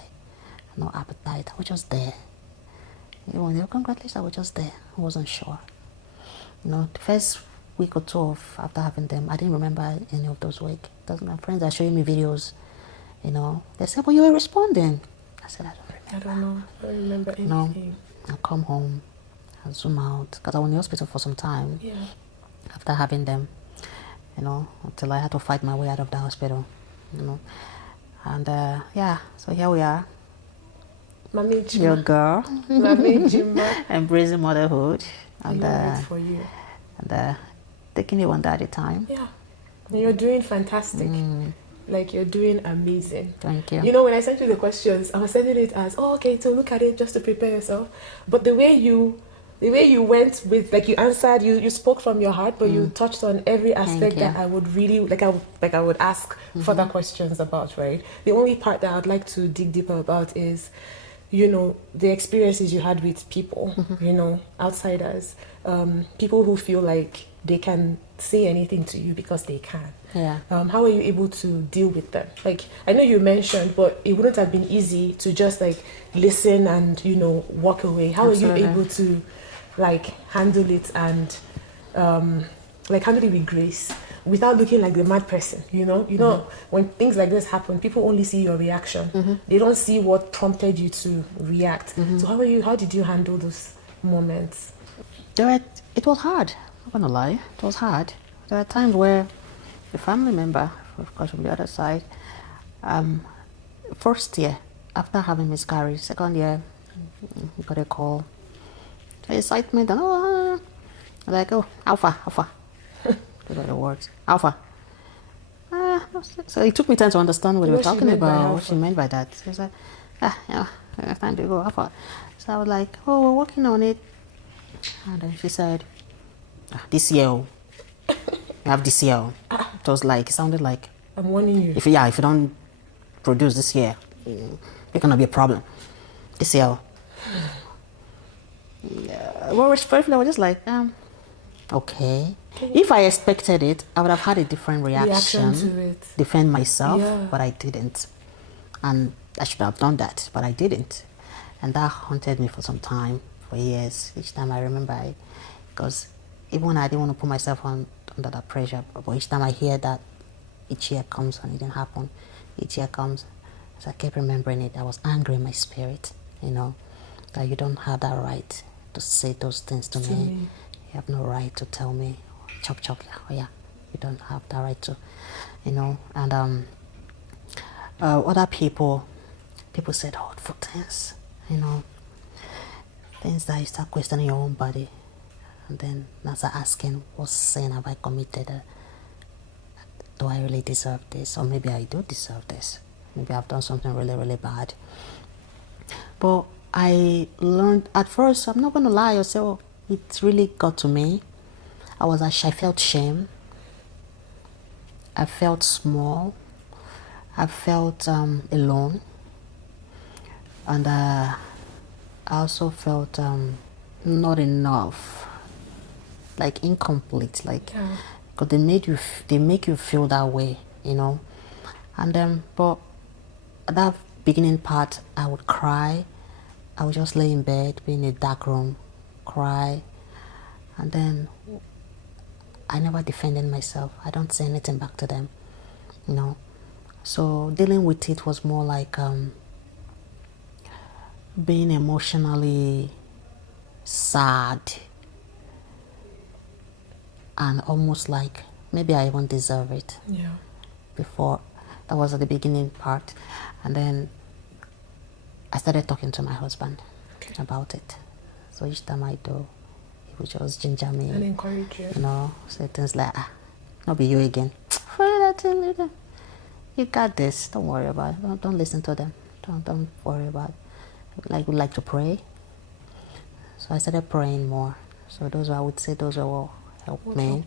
No appetite. I was just there. When they were congratulations, I was just there. I wasn't sure. The first week or two after having them, I didn't remember any of those weeks. My friends are showing me videos, They said, well, you were responding. I said, I don't remember. I don't remember anything. I come home, I zoom out, because I was in the hospital for some time. Yeah. After having them, until I had to fight my way out of the hospital, And so here we are. Mami Jima. Your girl. Mami Jima. Embracing motherhood. And, I love it for you. And taking it one day at a time. Yeah. And you're doing fantastic. Like, you're doing amazing. Thank you. When I sent you the questions, I was sending it as, okay, so look at it just to prepare yourself. But the way you went with, like, you answered, you spoke from your heart, but you touched on every aspect that I would really, I would ask further questions about, right? The only part that I'd like to dig deeper about is, the experiences you had with people, outsiders, people who feel like they can say anything to you because they can. Yeah. How are you able to deal with them? Like, I know you mentioned, but it wouldn't have been easy to just listen and, walk away. How Absolutely. are you able to handle it and handle it with grace without looking like the mad person? When things like this happen, people only see your reaction. They don't see what prompted you to react. So how did you handle those moments? It was hard. I'm not gonna lie. It was hard. There are times where a family member, of course, from the other side, first year after having miscarriage, second year, got a call. Excitement and alpha. Those are the words. Alpha. So it took me time to understand what they were talking about, what she meant by that. So it's like, It's time to go. So I was like, oh, we're working on it. And then she said, this year, you have this year. It was like, it sounded like, I'm warning you. if you don't produce this year, it's gonna be a problem. This year. Yeah. Well, respectfully, I was just like, okay. If I expected it, I would have had a different reaction to it. defend myself, Yeah. but I didn't. And I should have done that, but I didn't. And that haunted me for some time, for years. Each time I remember, because even when I didn't want to put myself under that pressure, but each time I hear that, each year comes and it didn't happen. Each year comes, so I kept remembering it. I was angry in my spirit, that you don't have that right to say those things to me. You have no right to tell me, chop, oh yeah, you don't have that right to, and other people said hurtful things, things that you start questioning your own body, and then as I asking, what sin have I committed? Do I really deserve this? Or maybe I do deserve this. Maybe I've done something really, really bad. But I learned at first, I'm not going to lie or say, oh, it really got to me. I felt shame. I felt small. I felt alone. And I also felt not enough, like incomplete, like, because they make you feel that way, And but that beginning part, I would cry. I would just lay in bed, be in a dark room, cry, and then I never defended myself. I don't say anything back to them, So dealing with it was more like being emotionally sad and almost like maybe I even deserve it. Yeah. Before, that was at the beginning part, and then I started talking to my husband about it. So each time I do, he would just ginger me and encourage you. Say things like, not be you again. You got this. Don't worry about it. Don't listen to them. Don't worry about it. We like to pray. So I started praying more. So I would say those are what helped me.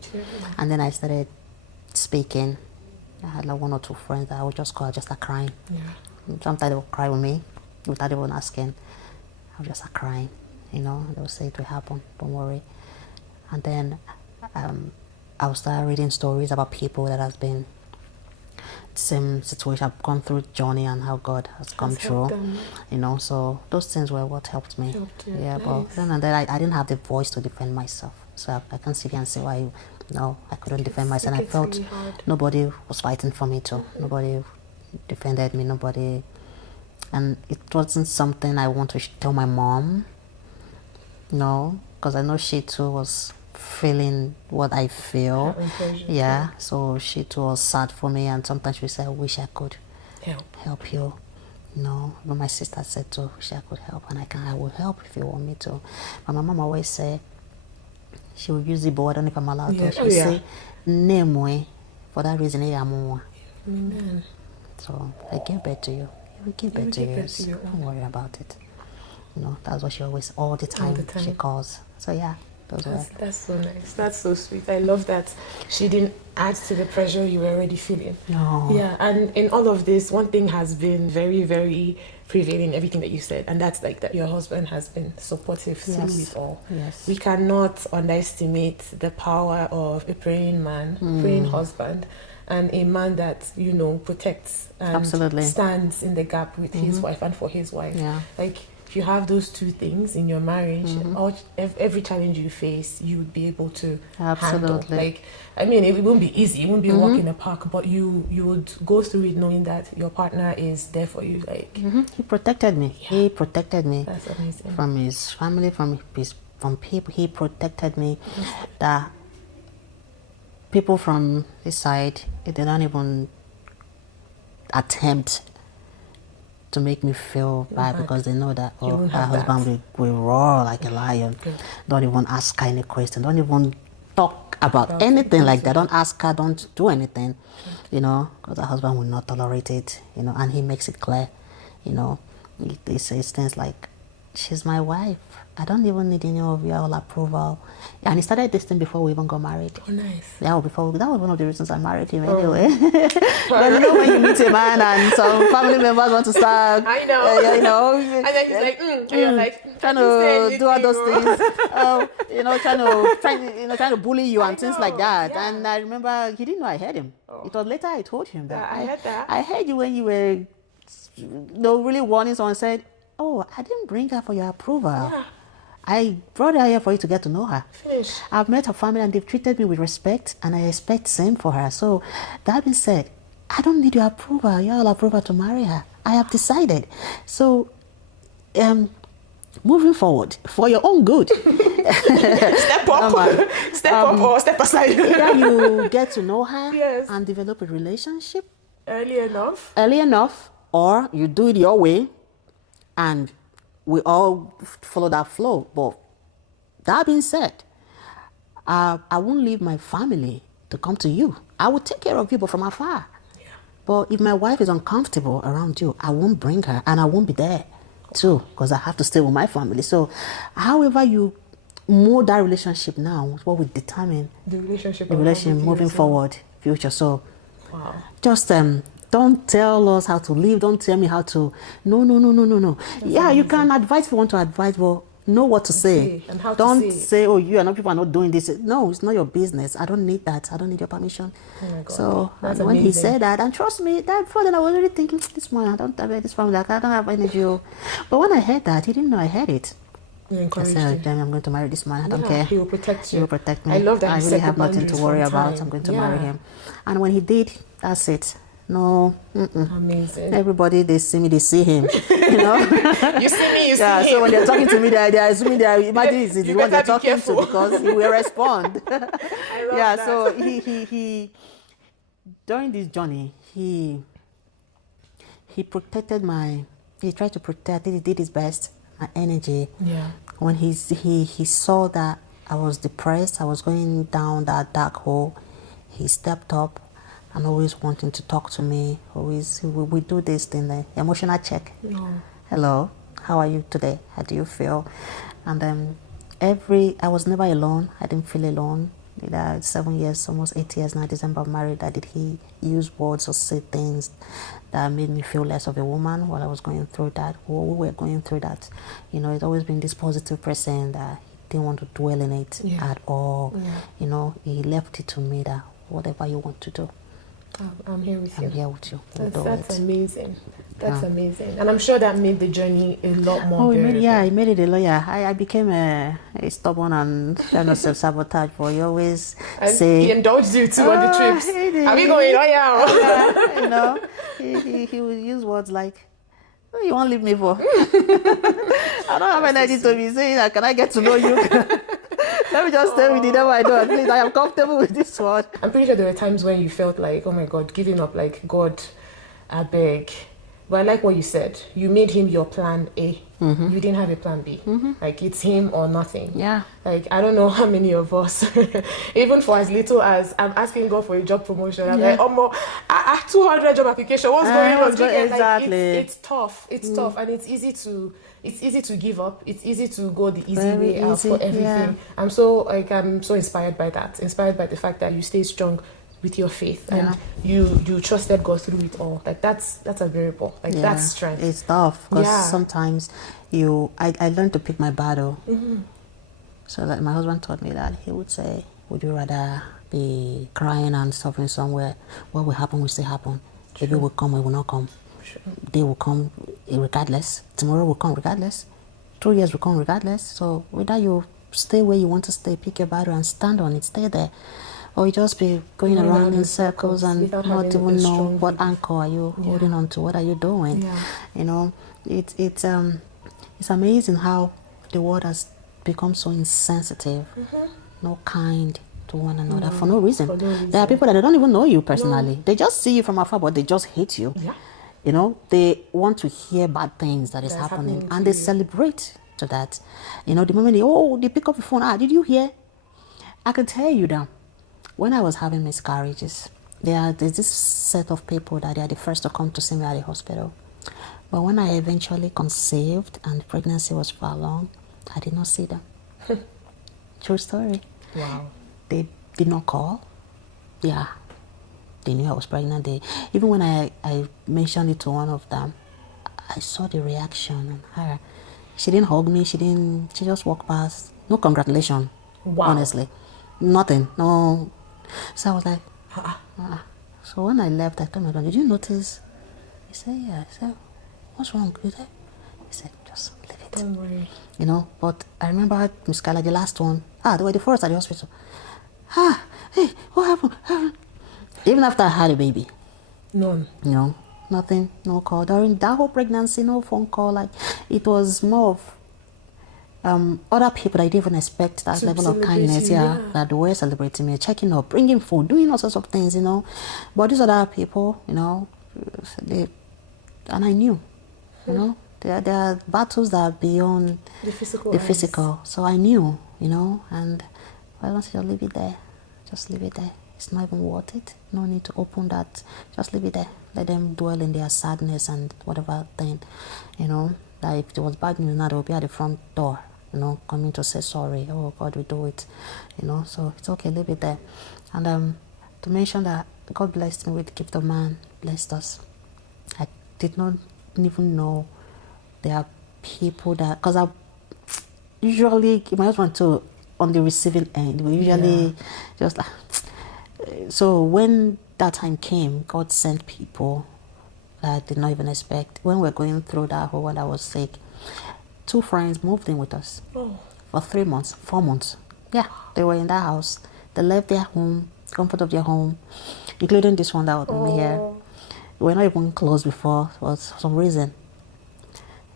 And then I started speaking. I had like one or two friends that I would just call, just start crying. Yeah. Sometimes they would cry with me without even asking. I would just start crying, They would say it will happen, don't worry. And then I would start reading stories about people that has been same situation, I've gone through journey and how God has come through, so those things were what helped me. Yeah, nice. But then and then I didn't have the voice to defend myself, so I can't sit here and say why I couldn't defend myself. And I felt really nobody was fighting for me too. Nobody defended me, and it wasn't something I want to tell my mom, because I know she too was feeling what I feel. Yeah, so she too was sad for me, and sometimes she said, I wish I could help you. But my sister said too, wish I could help, and I will help if you want me to. But my mom always say, she will use the board, I don't know if I'm allowed to. She will say, name way, for that reason, Amen. So I give birth to you. He will give birth to you. Don't worry about it. That's what she always, all the time. She calls. So yeah. That's so nice. That's so sweet. I love that she didn't add to the pressure you were already feeling. No. Yeah, and in all of this, one thing has been very, very prevailing, everything that you said, and that's like that your husband has been supportive through it all. Yes. We cannot underestimate the power of a praying man, praying husband, and a man that, protects and stands in the gap with his wife and for his wife. Yeah. Like, if you have those two things in your marriage, every challenge you face, you would be able to handle. Like, it won't be easy. It won't be a walk in the park, but you would go through it knowing that your partner is there for you. Like, he protected me. Yeah. He protected me. That's amazing. From his family, from people. He protected me. That people from his side, they don't even attempt to make me feel bad because they know that her husband will roar like a lion. Don't even ask her any question. Don't even talk about anything like that. Don't ask her. Don't do anything, because her husband will not tolerate it. And he makes it clear, He says things like, she's my wife. I don't even need any of your approval. And he started this thing before we even got married. Oh, nice. That was one of the reasons I married him anyway. But you know when you meet a man and some family members want to start, I know. you know, And then he's like, and you're like, trying to do all those things, you know, trying to bully you and things like that. Yeah. And I remember he didn't know I heard him. It was later I told him that I heard that. I heard you when you were, really warning someone. Said, "Oh, I didn't bring her for your approval. Yeah. I brought her here for you to get to know her. Finish. I've met her family and they've treated me with respect, and I expect same for her. So that being said, I don't need your approval, your approval to marry her. I have decided. So moving forward, for your own good, Step up, step up or step aside. either you get to know her Yes. and develop a relationship Early enough. or you do it your way and we all follow that flow. But that being said, I won't leave my family to come to you. I will take care of you, but from afar. Yeah. But if my wife is uncomfortable around you, I won't bring her, and I won't be there too, because I have to stay with my family. So however you mold that relationship now is what will determine The relationship moving forward, future. So Wow. just don't tell us how to live. Don't tell me how to. No. Yeah, you can advise if you want to advise, but know what to say. And how to don't say it. say, oh, you and other people are not doing this. No, it's not your business. I don't need that. I don't need your permission. Oh my God. So That's when he amazing. said that, and trust me, that before then I was already thinking, this man, I don't have this family. Like, I don't have energy. But when I heard that, he didn't know I heard it. You I encouraged said, him. then I'm going to marry this man. I don't Yeah, care. he will protect you. He will protect me. I love that I he really set have the nothing to boundaries worry from about. time. I'm going to Yeah. marry him. And when he did, that's it. No. Amazing. Everybody, they see me, they see him. You know? You see me, you see Yeah, him. so when they're talking to me, they're assuming imagine it's the You one they're better be talking to, careful. because he will respond. I love Yeah, that. so he during this journey, he protected he tried to protect, he did his best, my energy. Yeah. When he saw that I was depressed, I was going down that dark hole, he stepped up and always wanting to talk to me. Always, we do this thing, the emotional check. No. Hello, how are you today? How do you feel? And I was never alone. I didn't feel alone. 7 years, almost 8 years now, December of married, that did he use words or say things that made me feel less of a woman while I was going through that. While we were going through that, it's always been this positive person that he didn't want to dwell in it at all. Yeah. He left it to me that whatever you want to do, I'm here with you. I'm here with you. We'll do That's it. amazing. That's amazing. And I'm sure that made the journey a lot more It bearable. made it a lot. Yeah, I became a stubborn and kind of self-sabotage, but he always And say, he indulged you too on the trips. he did. Are we going? Oh, yeah. He would use words like, "Oh, you won't leave me for?" I don't have energy to be saying, can I get to know you? Let me just stay with you. Never I do. At least I am comfortable with this one. I'm pretty sure there were times when you felt like, oh my God, giving up, like, God, I beg. But I like what you said. You made him your plan A. You didn't have a plan B. Like, it's him or nothing. Yeah. Like, I don't know how many of us, even for as little as I'm asking God for a job promotion, I'm like, 200 job application, what's going on? what's Do you going- get, like, exactly. it's tough. It's tough, and it's easy to give up. It's easy to go the easy Very way out easy, for everything. yeah. I'm so inspired by that. Inspired by the fact that you stay strong with your faith and you trusted God through it all. Like that's admirable. Like that's strength. It's tough because Yeah. sometimes I learned to pick my battle. So that my husband taught me that he would say, would you rather be crying and suffering somewhere? What will happen will still happen. Baby will come, it will not come. Day will come regardless. Tomorrow will come regardless. 2 years will come regardless. So whether you stay where you want to stay, pick your battle and stand on it, stay there. Or you just be going around in circles and without not having even a know strong what belief. anchor are you holding on to, what are you doing. Yeah. It's amazing how the world has become so insensitive, no kind to one another for no reason. for no reason. There are people that they don't even know you personally. They just see you from afar, but they just hate you. Yeah. They want to hear bad things that is That's happening, happening to and they you. celebrate to that. The moment they pick up the phone, did you hear? I can tell you that when I was having miscarriages, there's this set of people that they are the first to come to see me at the hospital. But when I eventually conceived and pregnancy was far along, I did not see them. True story. Wow. They did not call. Yeah. They knew I was pregnant. Even when I mentioned it to one of them, I saw the reaction on her. She didn't hug me. She just walked past. No congratulations. Wow. Honestly. Nothing. No. So I was like, So when I left, I told my dad, did you notice? He said, yeah. I said, what's wrong with it? He said, just leave it. Don't worry. You know, but I remember Miss Kyla, the last one. They were the first at the hospital. Hey, what happened? Even after I had a baby. None. You know, nothing, no call. During that whole pregnancy, no phone call. Like, it was more of other people that I didn't even expect that To level of kindness, celebrate you, yeah. that they were celebrating me, checking up, bringing food, doing all sorts of things, you know. But these other people, you know, and I knew, you know, there are battles that are beyond The physical. the eyes. physical. So I knew, you know, and why don't you just leave it there? Just leave it there. It's not even worth it. No need to open that. Just leave it there. Let them dwell in their sadness and whatever thing, you know. That if it was bad news now, they will be at the front door, you know, coming to say sorry. Oh, God, we do it, you know. So it's okay, leave it there. And to mention that God blessed me with the gift of man, blessed us. I did not even know there are people that, because I usually, my husband too, on the receiving end, we usually just like, so when that time came, God sent people that I did not even expect. When we were going through that whole when I was sick, 2 friends moved in with us for 3 months, 4 months. Yeah, they were in that house. They left their home, comfort of their home, including this one that was with me here. We were not even close before for some reason.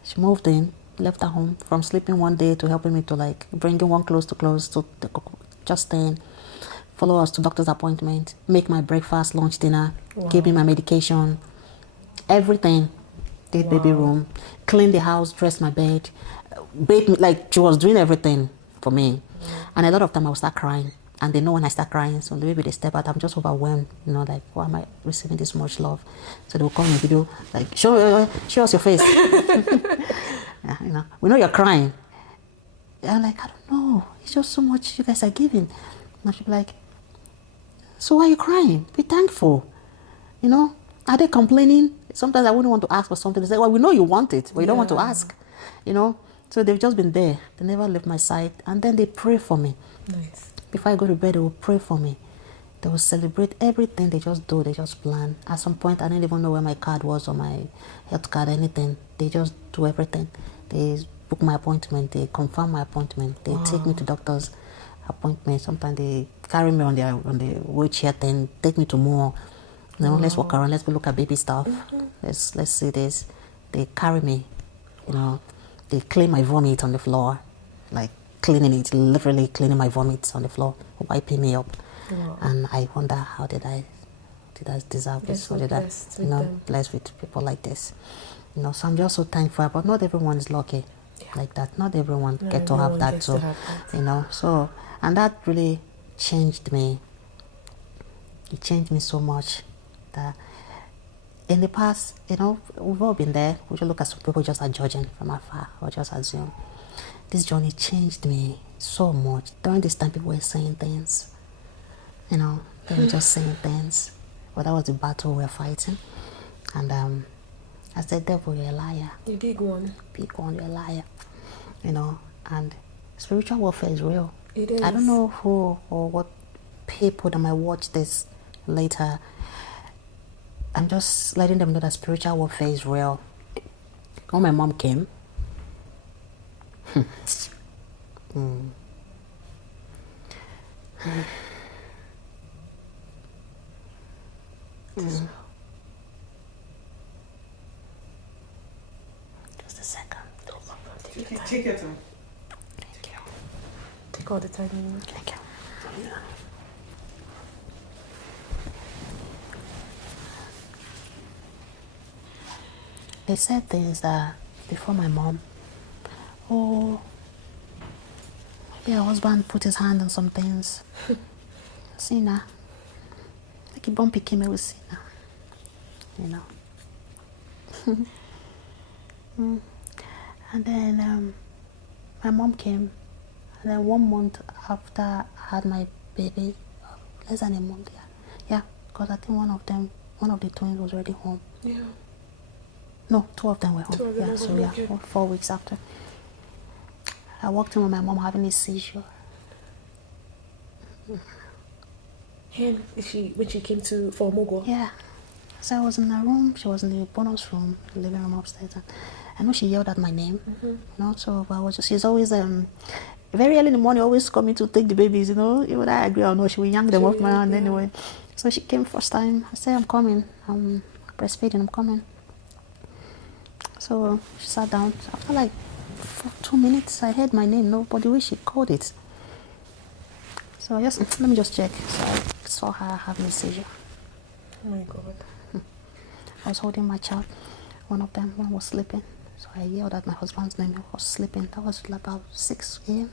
She moved in, left her home, from sleeping one day to helping me to like bringing one clothes to just staying, follow us to doctor's appointment, make my breakfast, lunch, dinner, give me my medication, everything. Did baby room, clean the house, dress my bed, bathe me, like she was doing everything for me. And a lot of time I would start crying. And they know when I start crying, so maybe they step out, I'm just overwhelmed, you know, like, why am I receiving this much love? So they will call me a video, like, show us your face. Yeah, you know, we know you're crying. I'm like, I don't know, it's just so much you guys are giving. And she'll be like, so why are you crying? Be thankful. You know, are they complaining? Sometimes I wouldn't want to ask for something. They say, well, we know you want it, but you don't want to ask, you know. So they've just been there. They never left my side. And then they pray for me. Nice. Before I go to bed, they will pray for me. They will celebrate everything they just do. They just plan. At some point, I didn't even know where my card was or my health card, anything. They just do everything. They book my appointment. They confirm my appointment. They take me to doctor's appointment. Sometimes they carry me on the wheelchair thing, take me to more. You know, let's walk around. Let's go look at baby stuff. Let's see this. They carry me. You know, they clean my vomit on the floor, like cleaning it, literally cleaning my vomit on the floor, wiping me up. And I wonder, how did I deserve this? Or did I, you know, blessed with people like this? You know, so I'm just so thankful. But not everyone is lucky like that. Not everyone get to have that too. You know, so, and that really changed me. It changed me so much that in the past, you know, we've all been there. We just look at some people just are judging from afar or just assume. This journey changed me so much. During this time, people were saying things. You know, they were just saying things. But that was the battle we were fighting. And I said, devil, you're a liar. A big one. Big one, you're a liar. You know, and spiritual warfare is real. It is. I don't know who or what people that might watch this later. I'm just letting them know that spiritual warfare is real. When my mom came, just a second. Take your time. Thank you. Take all the time you need. Thank you. They said things that before my mom, oh, maybe her husband put his hand on some things. See now, like a bumpy came with see now, you know. And then my mom came, and then 1 month after I had my baby, less than a month, yeah, because I think one of the twins was already home. Yeah. No, two of them were home. Two of them yeah, were so home, yeah, okay. 4 weeks after. I walked in with my mom having a seizure. And when she came for Mogo. Yeah. So I was in her room, she was in the bonus room, the living room upstairs. And I know she yelled at my name, so I was she's always, very early in the morning, always coming to take the babies, even I agree or not, she will yank them off my hand anyway. So she came first time, I said, I'm coming, I'm breastfeeding, I'm coming. So she sat down, after like 2 minutes, I heard my name, but the way she called it. So let me just check. So I saw her having a seizure. Oh my God. I was holding my child. One was sleeping. So I yelled at my husband's name. He was sleeping. That was about 6 a.m.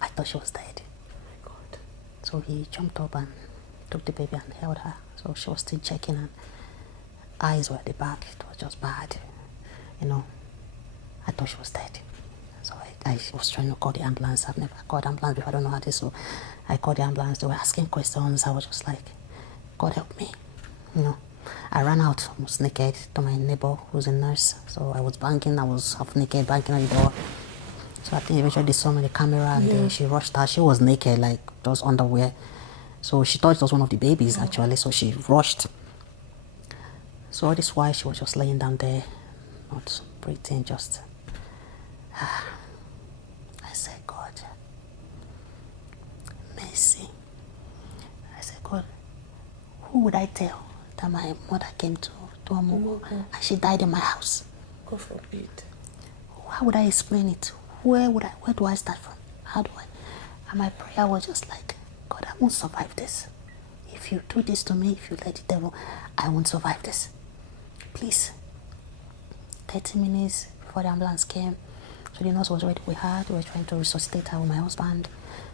I thought she was dead. Oh my God. So he jumped up and took the baby and held her. So she was still checking, and eyes were at the back. It was just bad. I thought she was dead. So I was trying to call the ambulance. I've never called the ambulance before. I don't know how to. So I called the ambulance. They were asking questions. I was just like, God help me. I ran out almost naked to my neighbor who's a nurse. So I was banging. I was half naked, banging on the door. So I think eventually they saw me on the camera, and then she rushed out. She was naked, like just underwear. So she thought it was one of the babies actually. So she rushed. So all this while she was just laying down there, not breathing, just. I said, God, mercy. I said, God, who would I tell that my mother came to Amugo and she died in my house? God forbid. How would I explain it? Where do I start from? How do I? And my prayer was just like, God, I won't survive this. If you do this to me, if you let the devil, I won't survive this. Please. 30 minutes before the ambulance came, so the nurse was already with her. They were trying to resuscitate her with my husband.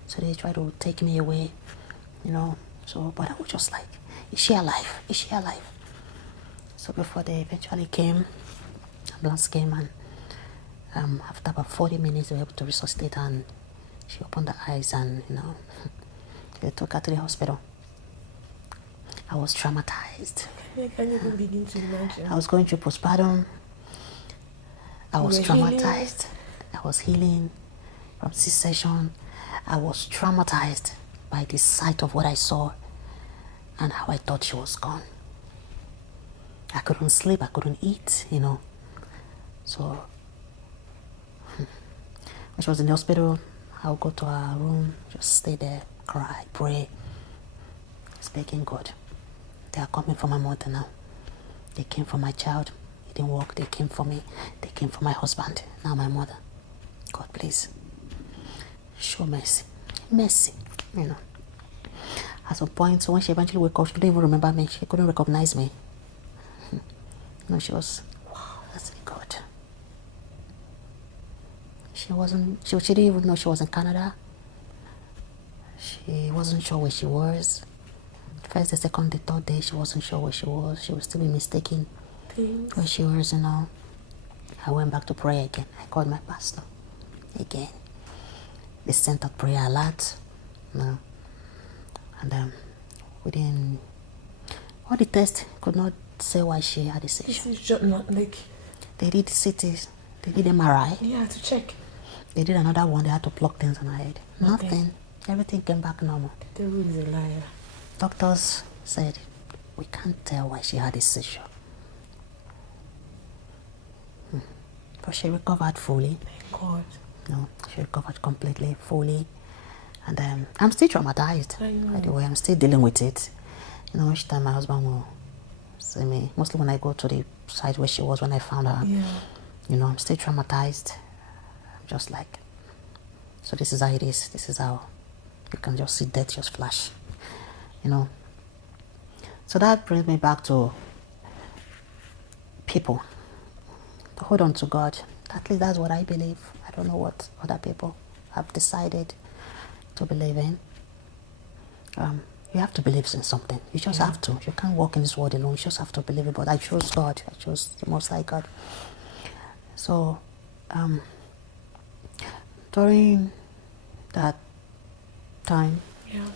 So they tried to take me away, So, but I was just like, is she alive? Is she alive? So before they eventually came, ambulance came, and after about 40 minutes, they were able to resuscitate her, and she opened her eyes, and, they took her to the hospital. I was traumatized. I can't even begin to imagine. I was going through postpartum. I was traumatized. I was healing from C-section. I was traumatized by the sight of what I saw and how I thought she was gone. I couldn't sleep. I couldn't eat, So, when she was in the hospital, I would go to her room, just stay there, cry, pray, speaking God. They are coming for my mother now. They came for my child. It didn't work. They came for me. They came for my husband. Now my mother. God, please. Show mercy. Mercy. At some point, so when she eventually woke up, she didn't even remember me. She couldn't recognize me. She was, wow, that's God. She didn't even know she was in Canada. She wasn't sure where she was. First, the second, the third day, she wasn't sure where she was. She was still mistaken where she was, I went back to pray again. I called my pastor again. They sent out prayer alert. And within all the tests could not say why she had a seizure. This is just not like. They did CTs, they did MRI. Yeah, to check. They did another one. They had to plug things on her head. Nothing. Everything came back normal. The devil is a liar. Doctors said we can't tell why she had a seizure. But she recovered fully. Thank God. No, she recovered completely, fully. And I'm still traumatized. By the way, I'm still dealing with it. Each time my husband will see me, mostly when I go to the site where she was when I found her, I'm still traumatized. I'm just like, so this is how it is. This is how you can just see death just flash. So that brings me back to people. To hold on to God. At least that's what I believe. I don't know what other people have decided to believe in. You have to believe in something. You just have to. You can't walk in this world alone. You just have to believe it. But I chose God. I chose the Most High God. So, during that time, Yeah.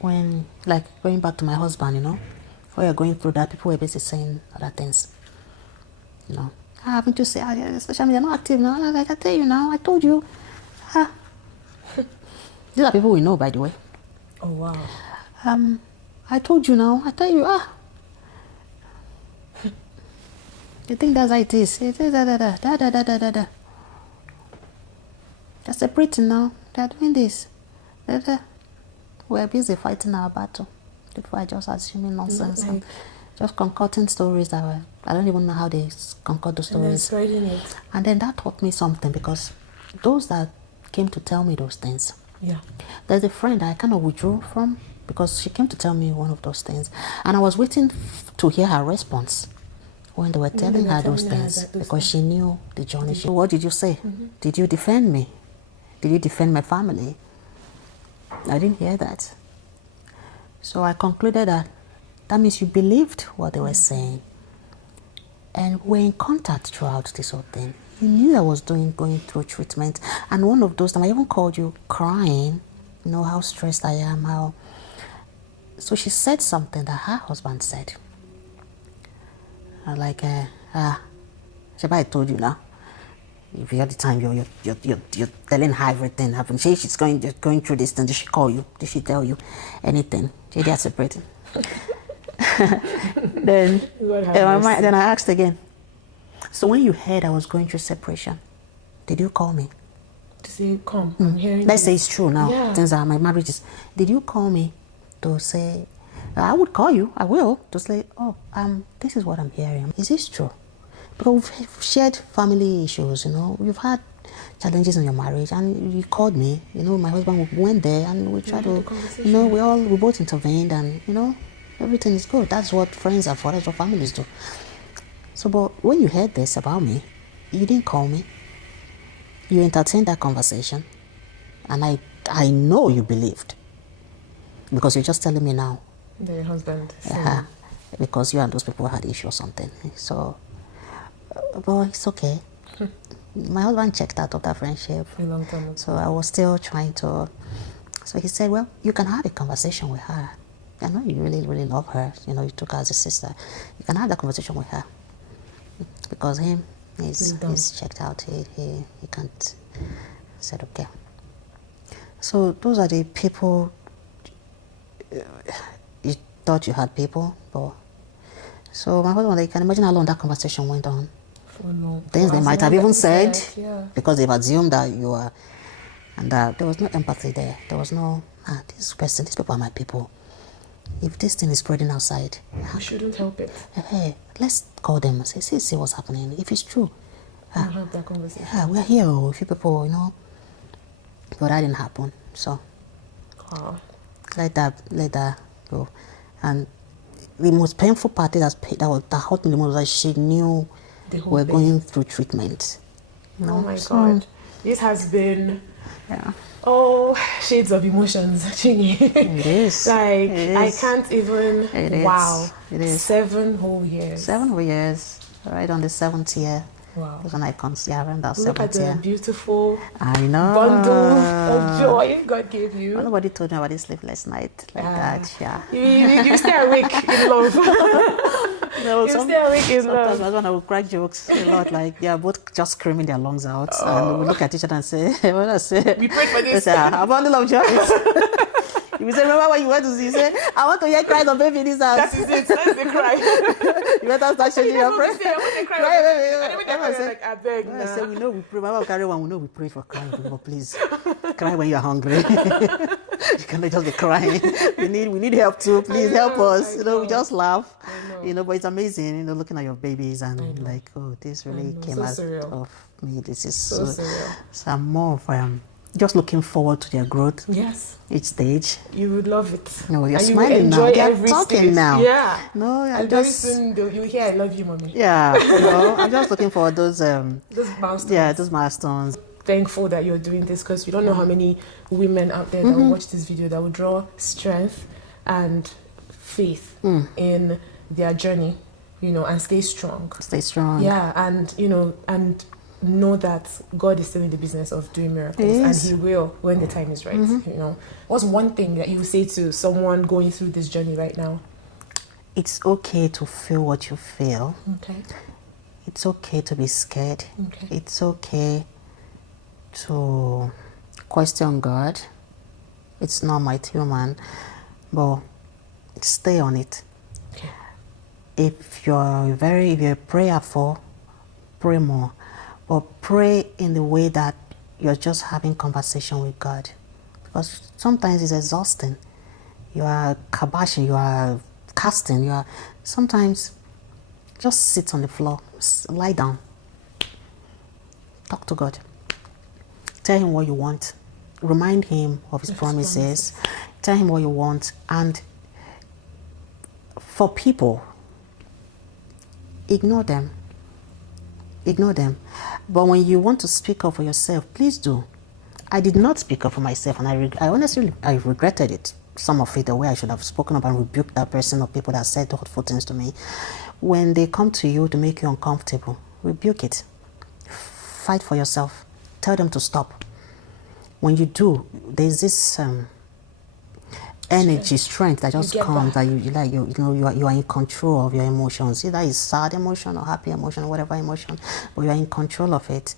when, like, going back to my husband, before you're going through that, people were basically saying other things, haven't you seen, social media not active now? Like, I tell you now, I told you. These are people we know, by the way. Oh, wow. I told you now, I tell you, you think that's how it is? It is da. They're separating now. They're doing this. We're busy fighting our battle. Before I just assuming nonsense and just concocting stories that I don't even know how they concoct the stories. And then that taught me something, because those that came to tell me those things. Yeah. There's a friend I kind of withdrew from, because she came to tell me one of those things, and I was waiting to hear her response when they were telling her those things, because she knew the journey. What did you say? Did you defend me? Did you defend my family? I didn't hear that. So I concluded that means you believed what they were saying, and we're in contact throughout this whole thing. You knew I was going through treatment, and one of those times I even called you crying, how stressed I am, So she said something that her husband said. Sheba, I told you now. If you had the time, you're telling her everything happened. She's going through this thing. Did she call you? Did she tell you anything? They are separating. Then I asked again. So when you heard I was going through separation, did you call me? To say, come, I'm hearing. Let's say it's true now. Yeah. Things are, my marriage is. Did you call me to say? I would call you. I will to say, this is what I'm hearing. Is this true? Because we've shared family issues, we've had challenges in your marriage, and you called me, my husband went there, and we tried to, we both intervened, and, everything is good. That's what friends are for, that's what families do. So, but when you heard this about me, you didn't call me, you entertained that conversation, and I know you believed, because you're just telling me now. The husband. Yeah, because you and those people had issues or something, so... But it's okay. My husband checked out of that friendship. A long time ago. So I was still trying to... So he said, well, you can have a conversation with her. I know you really, really love her. You took her as a sister. You can have that conversation with her. Because he's checked out. He can't... I said, okay. So those are the people... You thought you had people, but... So my husband, you can imagine how long that conversation went on. Things they might have even said, because they've assumed that you are, and there was no empathy there. There was no, these people are my people. If this thing is spreading outside, we shouldn't help it. Hey, let's call them and say, see what's happening. If it's true, we'll have that conversation. Yeah, we're here, a few people, but that didn't happen. So let that go. And the most painful part that hurt me the most was that she knew we're going through treatment. Oh my God. This has been shades of emotions, Chinye. It is. I can't even. Wow. It is. 7 whole years. 7 whole years. Right on the 7th year. Wow. That's when I consider around that 7th year. Look at the beautiful bundle of joy God gave you. Well, nobody told me about this sleepless night like that. Yeah. You stay awake in love. You stay awake in love. Sometimes my husband will crack jokes a lot, like they are both just screaming their lungs out, and we look at each other and say, "What I say?" We prayed for this. They say, "A bundle of joy." You say, remember when you went to see? You say, I want to hear cries of baby in this house. That is it. That's the cry. You better start changing your prayer. I want to cry. Like, I beg. I say, we know we pray. Mama will carry one. We know we pray for crying. But please, cry when you are hungry. You cannot just be crying. We need help too. Please help us. We just laugh. But it's amazing. Looking at your babies and like, oh, this really came out of me. This is so surreal. So I'm more of just looking forward to their growth. Yes. Each stage. You would love it. No, you're smiling now. They're talking stage. Now. Yeah. No, and very soon you hear I love you, mommy. Yeah. I'm just looking for those milestones. Yeah, those milestones. Thankful that you're doing this, because you don't know how many women out there that will watch this video that will draw strength and faith in their journey and stay strong. Stay strong. Yeah, and and know that God is still in the business of doing miracles, and He will when the time is right. What's one thing that you would say to someone going through this journey right now? It's okay to feel what you feel. Okay. It's okay to be scared. Okay. It's okay to question God. It's not mighty human, but stay on it. Okay. If you're prayerful, pray more. But pray in the way that you're just having conversation with God. Because sometimes it's exhausting. You are kabashing, you are casting, sometimes just sit on the floor, lie down, talk to God. Tell Him what you want. Remind Him of His promises. Tell Him what you want. And for people, ignore them. Ignore them. But when you want to speak up for yourself, please do. I did not speak up for myself, and I honestly regretted it. Some of it, the way I should have spoken up and rebuked that person or people that said hurtful things to me. When they come to you to make you uncomfortable, rebuke it. Fight for yourself. Tell them to stop. When you do, there's this energy, strength that just comes, that you are in control of your emotions. Either it's sad emotion or happy emotion or whatever emotion, but you are in control of it.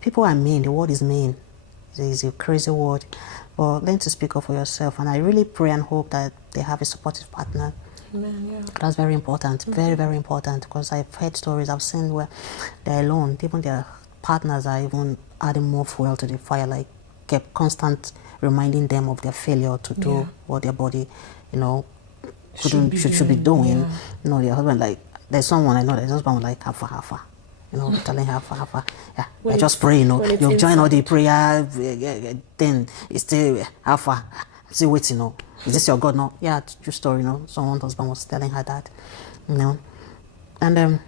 People are mean. The word is mean. It's a crazy word. But learn to speak up for yourself. And I really pray and hope that they have a supportive partner. Amen, yeah. That's very important. Very, very important. Because I've heard stories, I've seen where they're alone. Even their partners are even adding more fuel to the fire, like kept constant reminding them of their failure to do what their body, should be doing. Yeah. Their husband, there's someone I know, their husband was like, half. Telling her, yeah, I just pray, you join all the prayer, then it's still alpha, still waiting, is this your God? No, yeah, true story, someone's husband was telling her that, and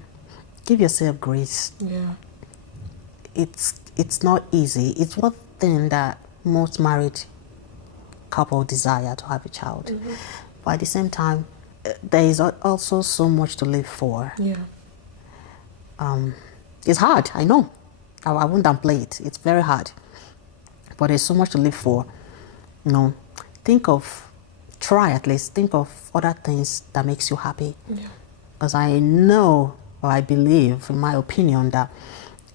give yourself grace. Yeah. It's not easy. It's one thing that most married couple desire, to have a child, but at the same time, there is also so much to live for. Yeah. It's hard, I know. I won't downplay it. It's very hard. But there's so much to live for. Try at least, think of other things that makes you happy. Because I know, or I believe, in my opinion, that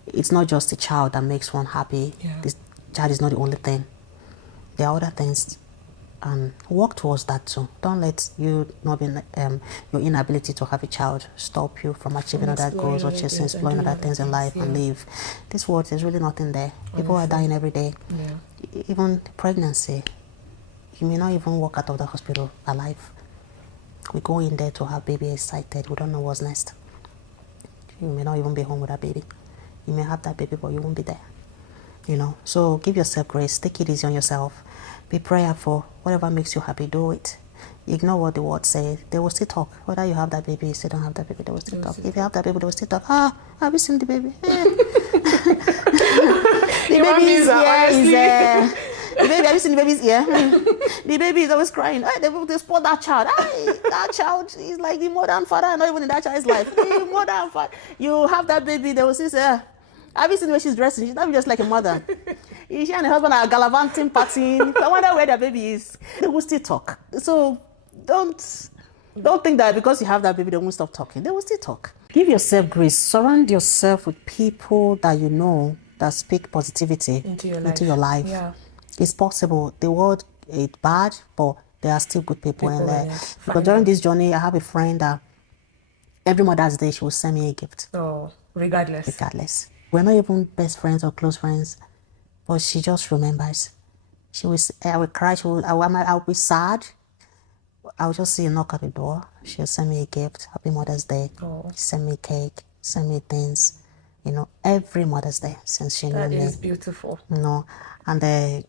it's not just a child that makes one happy. This child is not the only thing. There are other things. And work towards that too. Don't let your inability to have a child stop you from achieving other goals or chasing, exploring other things in life and live. This world, there's really nothing there. People are dying every day. Even pregnancy, you may not even walk out of the hospital alive. We go in there to have baby excited. We don't know what's next. You may not even be home with that baby. You may have that baby, but you won't be there. So give yourself grace. Take it easy on yourself. Be prayerful. Whatever makes you happy, do it. Ignore what the word says. They will still talk. Whether you have that baby, you still don't have that baby, they will still talk. If you have that baby, they will still talk. Have you seen the baby? The baby is here. The baby, have you seen the baby's ear? The baby is always crying. They spoil that child. That child is like the mother and father, not even in that child's life. The mother and father. You have that baby, they will say, have you seen the way she's dressing? She's not just like a mother. She and her husband are gallivanting, partying. I wonder where their baby is. They will still talk. So don't think that because you have that baby, they won't stop talking. They will still talk. Give yourself grace. Surround yourself with people that you know that speak positivity into your life. Yeah. It's possible. The world is bad, but there are still good people in there. Because during this journey, I have a friend that every Mother's Day, she will send me a gift. Oh, regardless. We're not even best friends or close friends, but she just remembers. I will cry. I'll be sad. I'll just see a knock at the door. She'll send me a gift. Happy Mother's Day. Oh. She send me cake, send me things, every Mother's Day since she knew me. That is beautiful. And I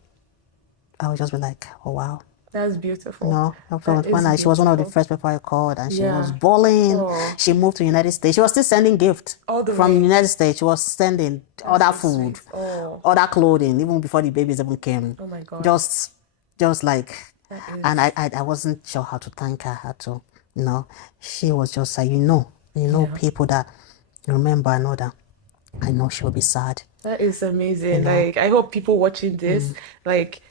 would just be like, oh wow. That's beautiful. She was one of the first people I called, and she was bawling. Oh. She moved to the United States. She was still sending gifts from the United States. She was sending other food, other clothing, even before the babies even came. Oh my God. Just like, and I wasn't sure how to thank her, how to, she was just like, people that remember another. I know she'll be sad. That is amazing. Like, I hope people watching this, like,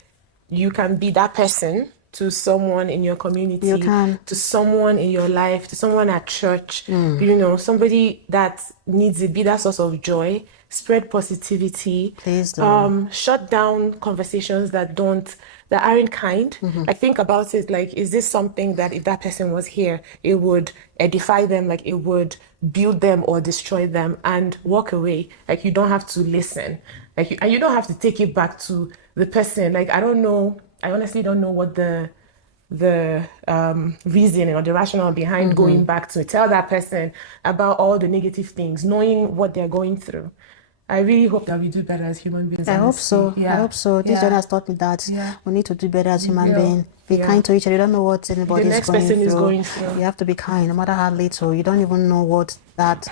you can be that person to someone in your community, You can. to someone in your life, to someone at church, somebody that needs it, be that source of joy, spread positivity. Please do. Shut down conversations that aren't kind. Like, think about it, like, is this something that if that person was here, it would edify them, like it would build them or destroy them, and walk away. Like, you don't have to listen. Like, and you don't have to take it back to the person. Like, I honestly don't know what the reasoning or the rationale behind going back to tell that person about all the negative things, knowing what they're going through. I really hope that we do better as human beings. I hope so. Yeah. I hope so. This journey has taught me that we need to do better as human beings. Be kind to each other. You don't know what anybody The next person is going through. You have to be kind, no matter how little. You don't even know what that,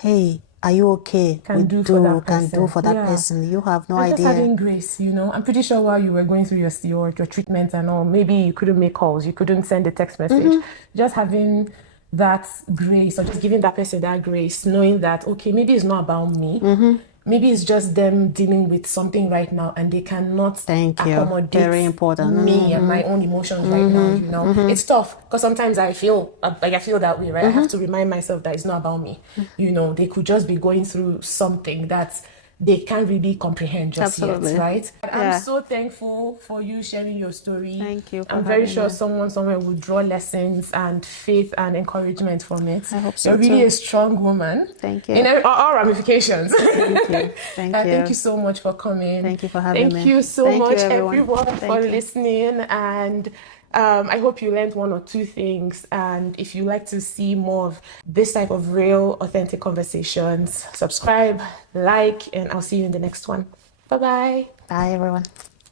hey, are you okay? Can do for that person. You have no and idea. Just having grace, I'm pretty sure while you were going through your treatment and all, maybe you couldn't make calls, you couldn't send a text message. Just having that grace, or just giving that person that grace, knowing that, okay, maybe it's not about me. Maybe it's just them dealing with something right now and they cannot accommodate Very important. me and my own emotions right now, It's tough because sometimes I feel that way, right? I have to remind myself that it's not about me. They could just be going through something that they can't really comprehend just yet, right? I'm so thankful for you sharing your story. Thank you. I'm very sure someone somewhere will draw lessons and faith and encouragement from it. I hope so. You're really a strong woman. Thank you. In all ramifications. Thank you. Thank you so much for coming. Thank you for having me. Thank you so much, everyone, for you. listening. And I hope you learned one or two things. And if you like to see more of this type of real, authentic conversations, subscribe, like, and I'll see you in the next one. Bye-bye. Bye, everyone.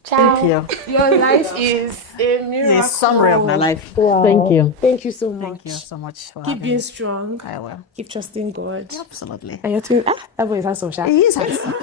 Ciao. Thank you. Your life is a miracle. It's a summary of my life. Wow. Thank you. Thank you so much. Thank you so much for Keep having being me. strong. I will. Keep trusting God. Absolutely. And you're too, that boy is handsome, Sha. He is handsome.